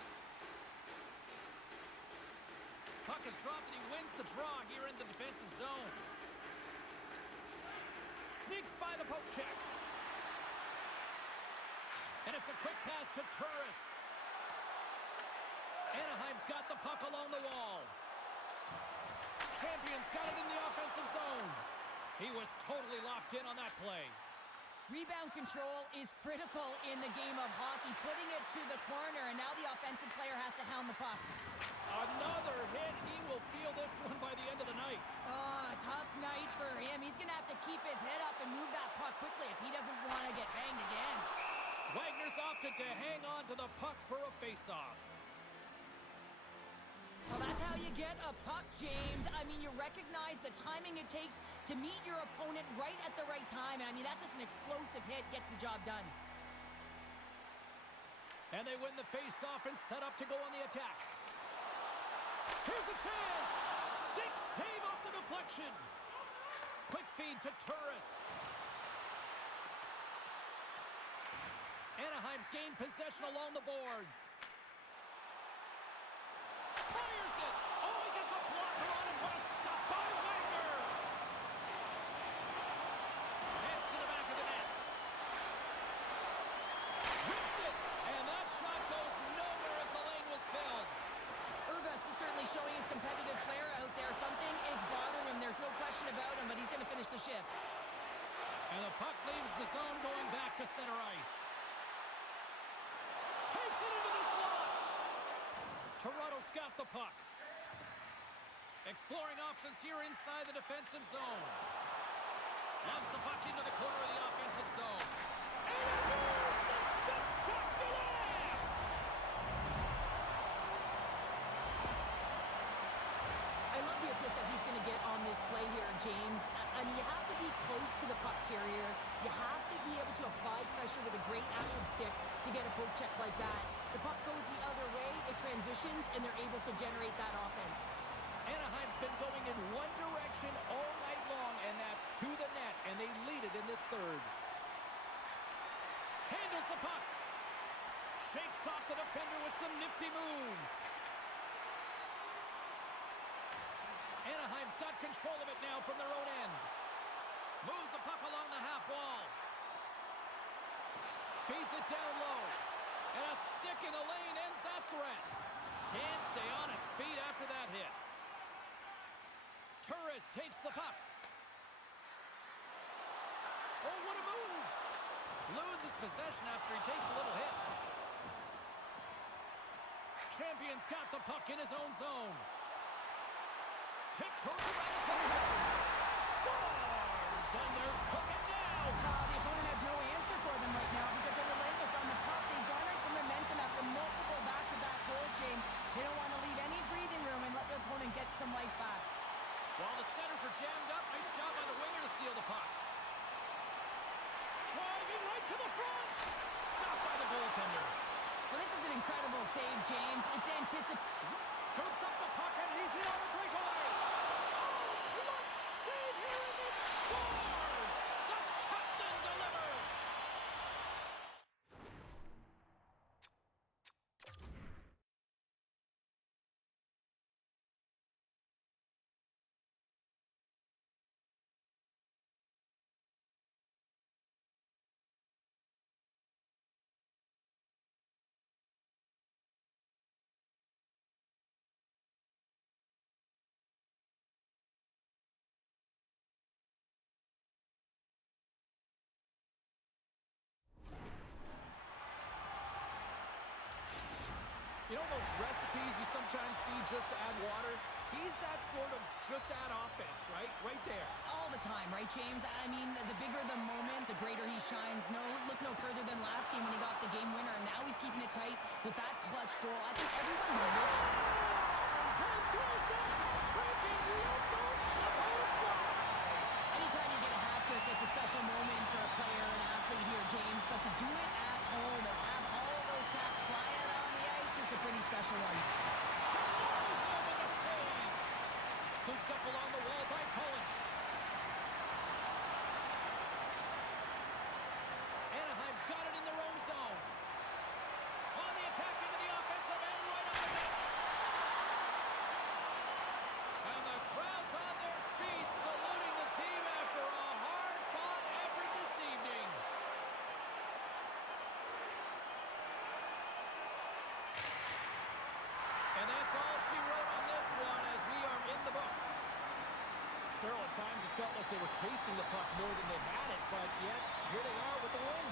Puck is dropped and he wins the draw here in the defensive zone. Sneaks by the poke check. And it's a quick pass to Turris. Anaheim's got the puck along the wall. Champions got it in the offensive zone. He was totally locked in on that play. Rebound control is critical in the game of hockey, putting it to the corner, and now the offensive player has to hound the puck. Another hit. He will feel this one by the end of the night. Oh, tough night for him. He's going to have to keep his head up and move that puck quickly if he doesn't want to get banged again. Wagner's opted to hang on to the puck for a face-off. Well, that's how you get a puck, James. I mean, you recognize the timing it takes to meet your opponent right at the right time. I mean, that's just an explosive hit, gets the job done. And they win the face-off and set up to go on the attack. Here's a chance! Stick save off the deflection. Quick feed to Turris. Anaheim's gained possession along the boards. Fires it! Oh, he gets a blocker on it. What a stop by Wagner! Hands to the back of the net. Rips it! And that shot goes nowhere as the lane was filled. Urbas is certainly showing his competitive flair out there. Something is bothering him. There's no question about him, but he's going to finish the shift. And the puck leaves the zone going back to center ice. Takes it into the slot. Toronto's got the puck. Exploring options here inside the defensive zone. Loves the puck into the corner of the offensive zone. And it is spectacular! I love the assist that he's going to get on this play here, James. I mean, you have to be close to the puck carrier. You have to be able to apply pressure with a great active stick to get a poke check like that. The puck goes the other way, it transitions, and they're able to generate that offense. Anaheim's been going in one direction all night long, and that's to the net, and they lead it in this third. Handles the puck. Shakes off the defender with some nifty moves. Anaheim's got control of it now from their own end. Moves the puck along the half wall. Feeds it down low. And a stick in the lane ends that threat. Can't stay on his feet after that hit. Turris takes the puck. Oh, what a move. Loses possession after he takes a little hit. Champion's got the puck in his own zone. Tiptoes around the corner. Stars, and they're cooking now. The opponent has no answer for them right now because they're relentless on the puck. They garnered some momentum after multiple back-to-back goals, James. They don't want to leave any breathing room and let their opponent get some life back. While the centers are jammed up, nice job by the winger to steal the puck. Driving right to the front. Stopped by the goaltender. Well, this is an incredible save, James. It's anticipated. Scoops up the puck and he's in on a breakaway. just add water. He's that sort of just add offense, right? Right there. All the time, right, James? I mean, the bigger the moment, the greater he shines. Look no further than last game when he got the game winner, and now he's keeping it tight with that clutch goal. I think everyone looks... Anytime you get a hat trick, it's a special moment for a player and athlete here, James. But to do it at home and have all of those caps fly out on the ice, it's a pretty special one. Scooped up along the wall by Cullen. Anaheim's got it in their own zone. On the attack into the offensive end, right up the net. And the crowd's on their feet, saluting the team after a hard-fought effort this evening. And that's all she wrote on this one as we are in the books. Sure, at times it felt like they were chasing the puck more than they had it, but yet here they are with the win.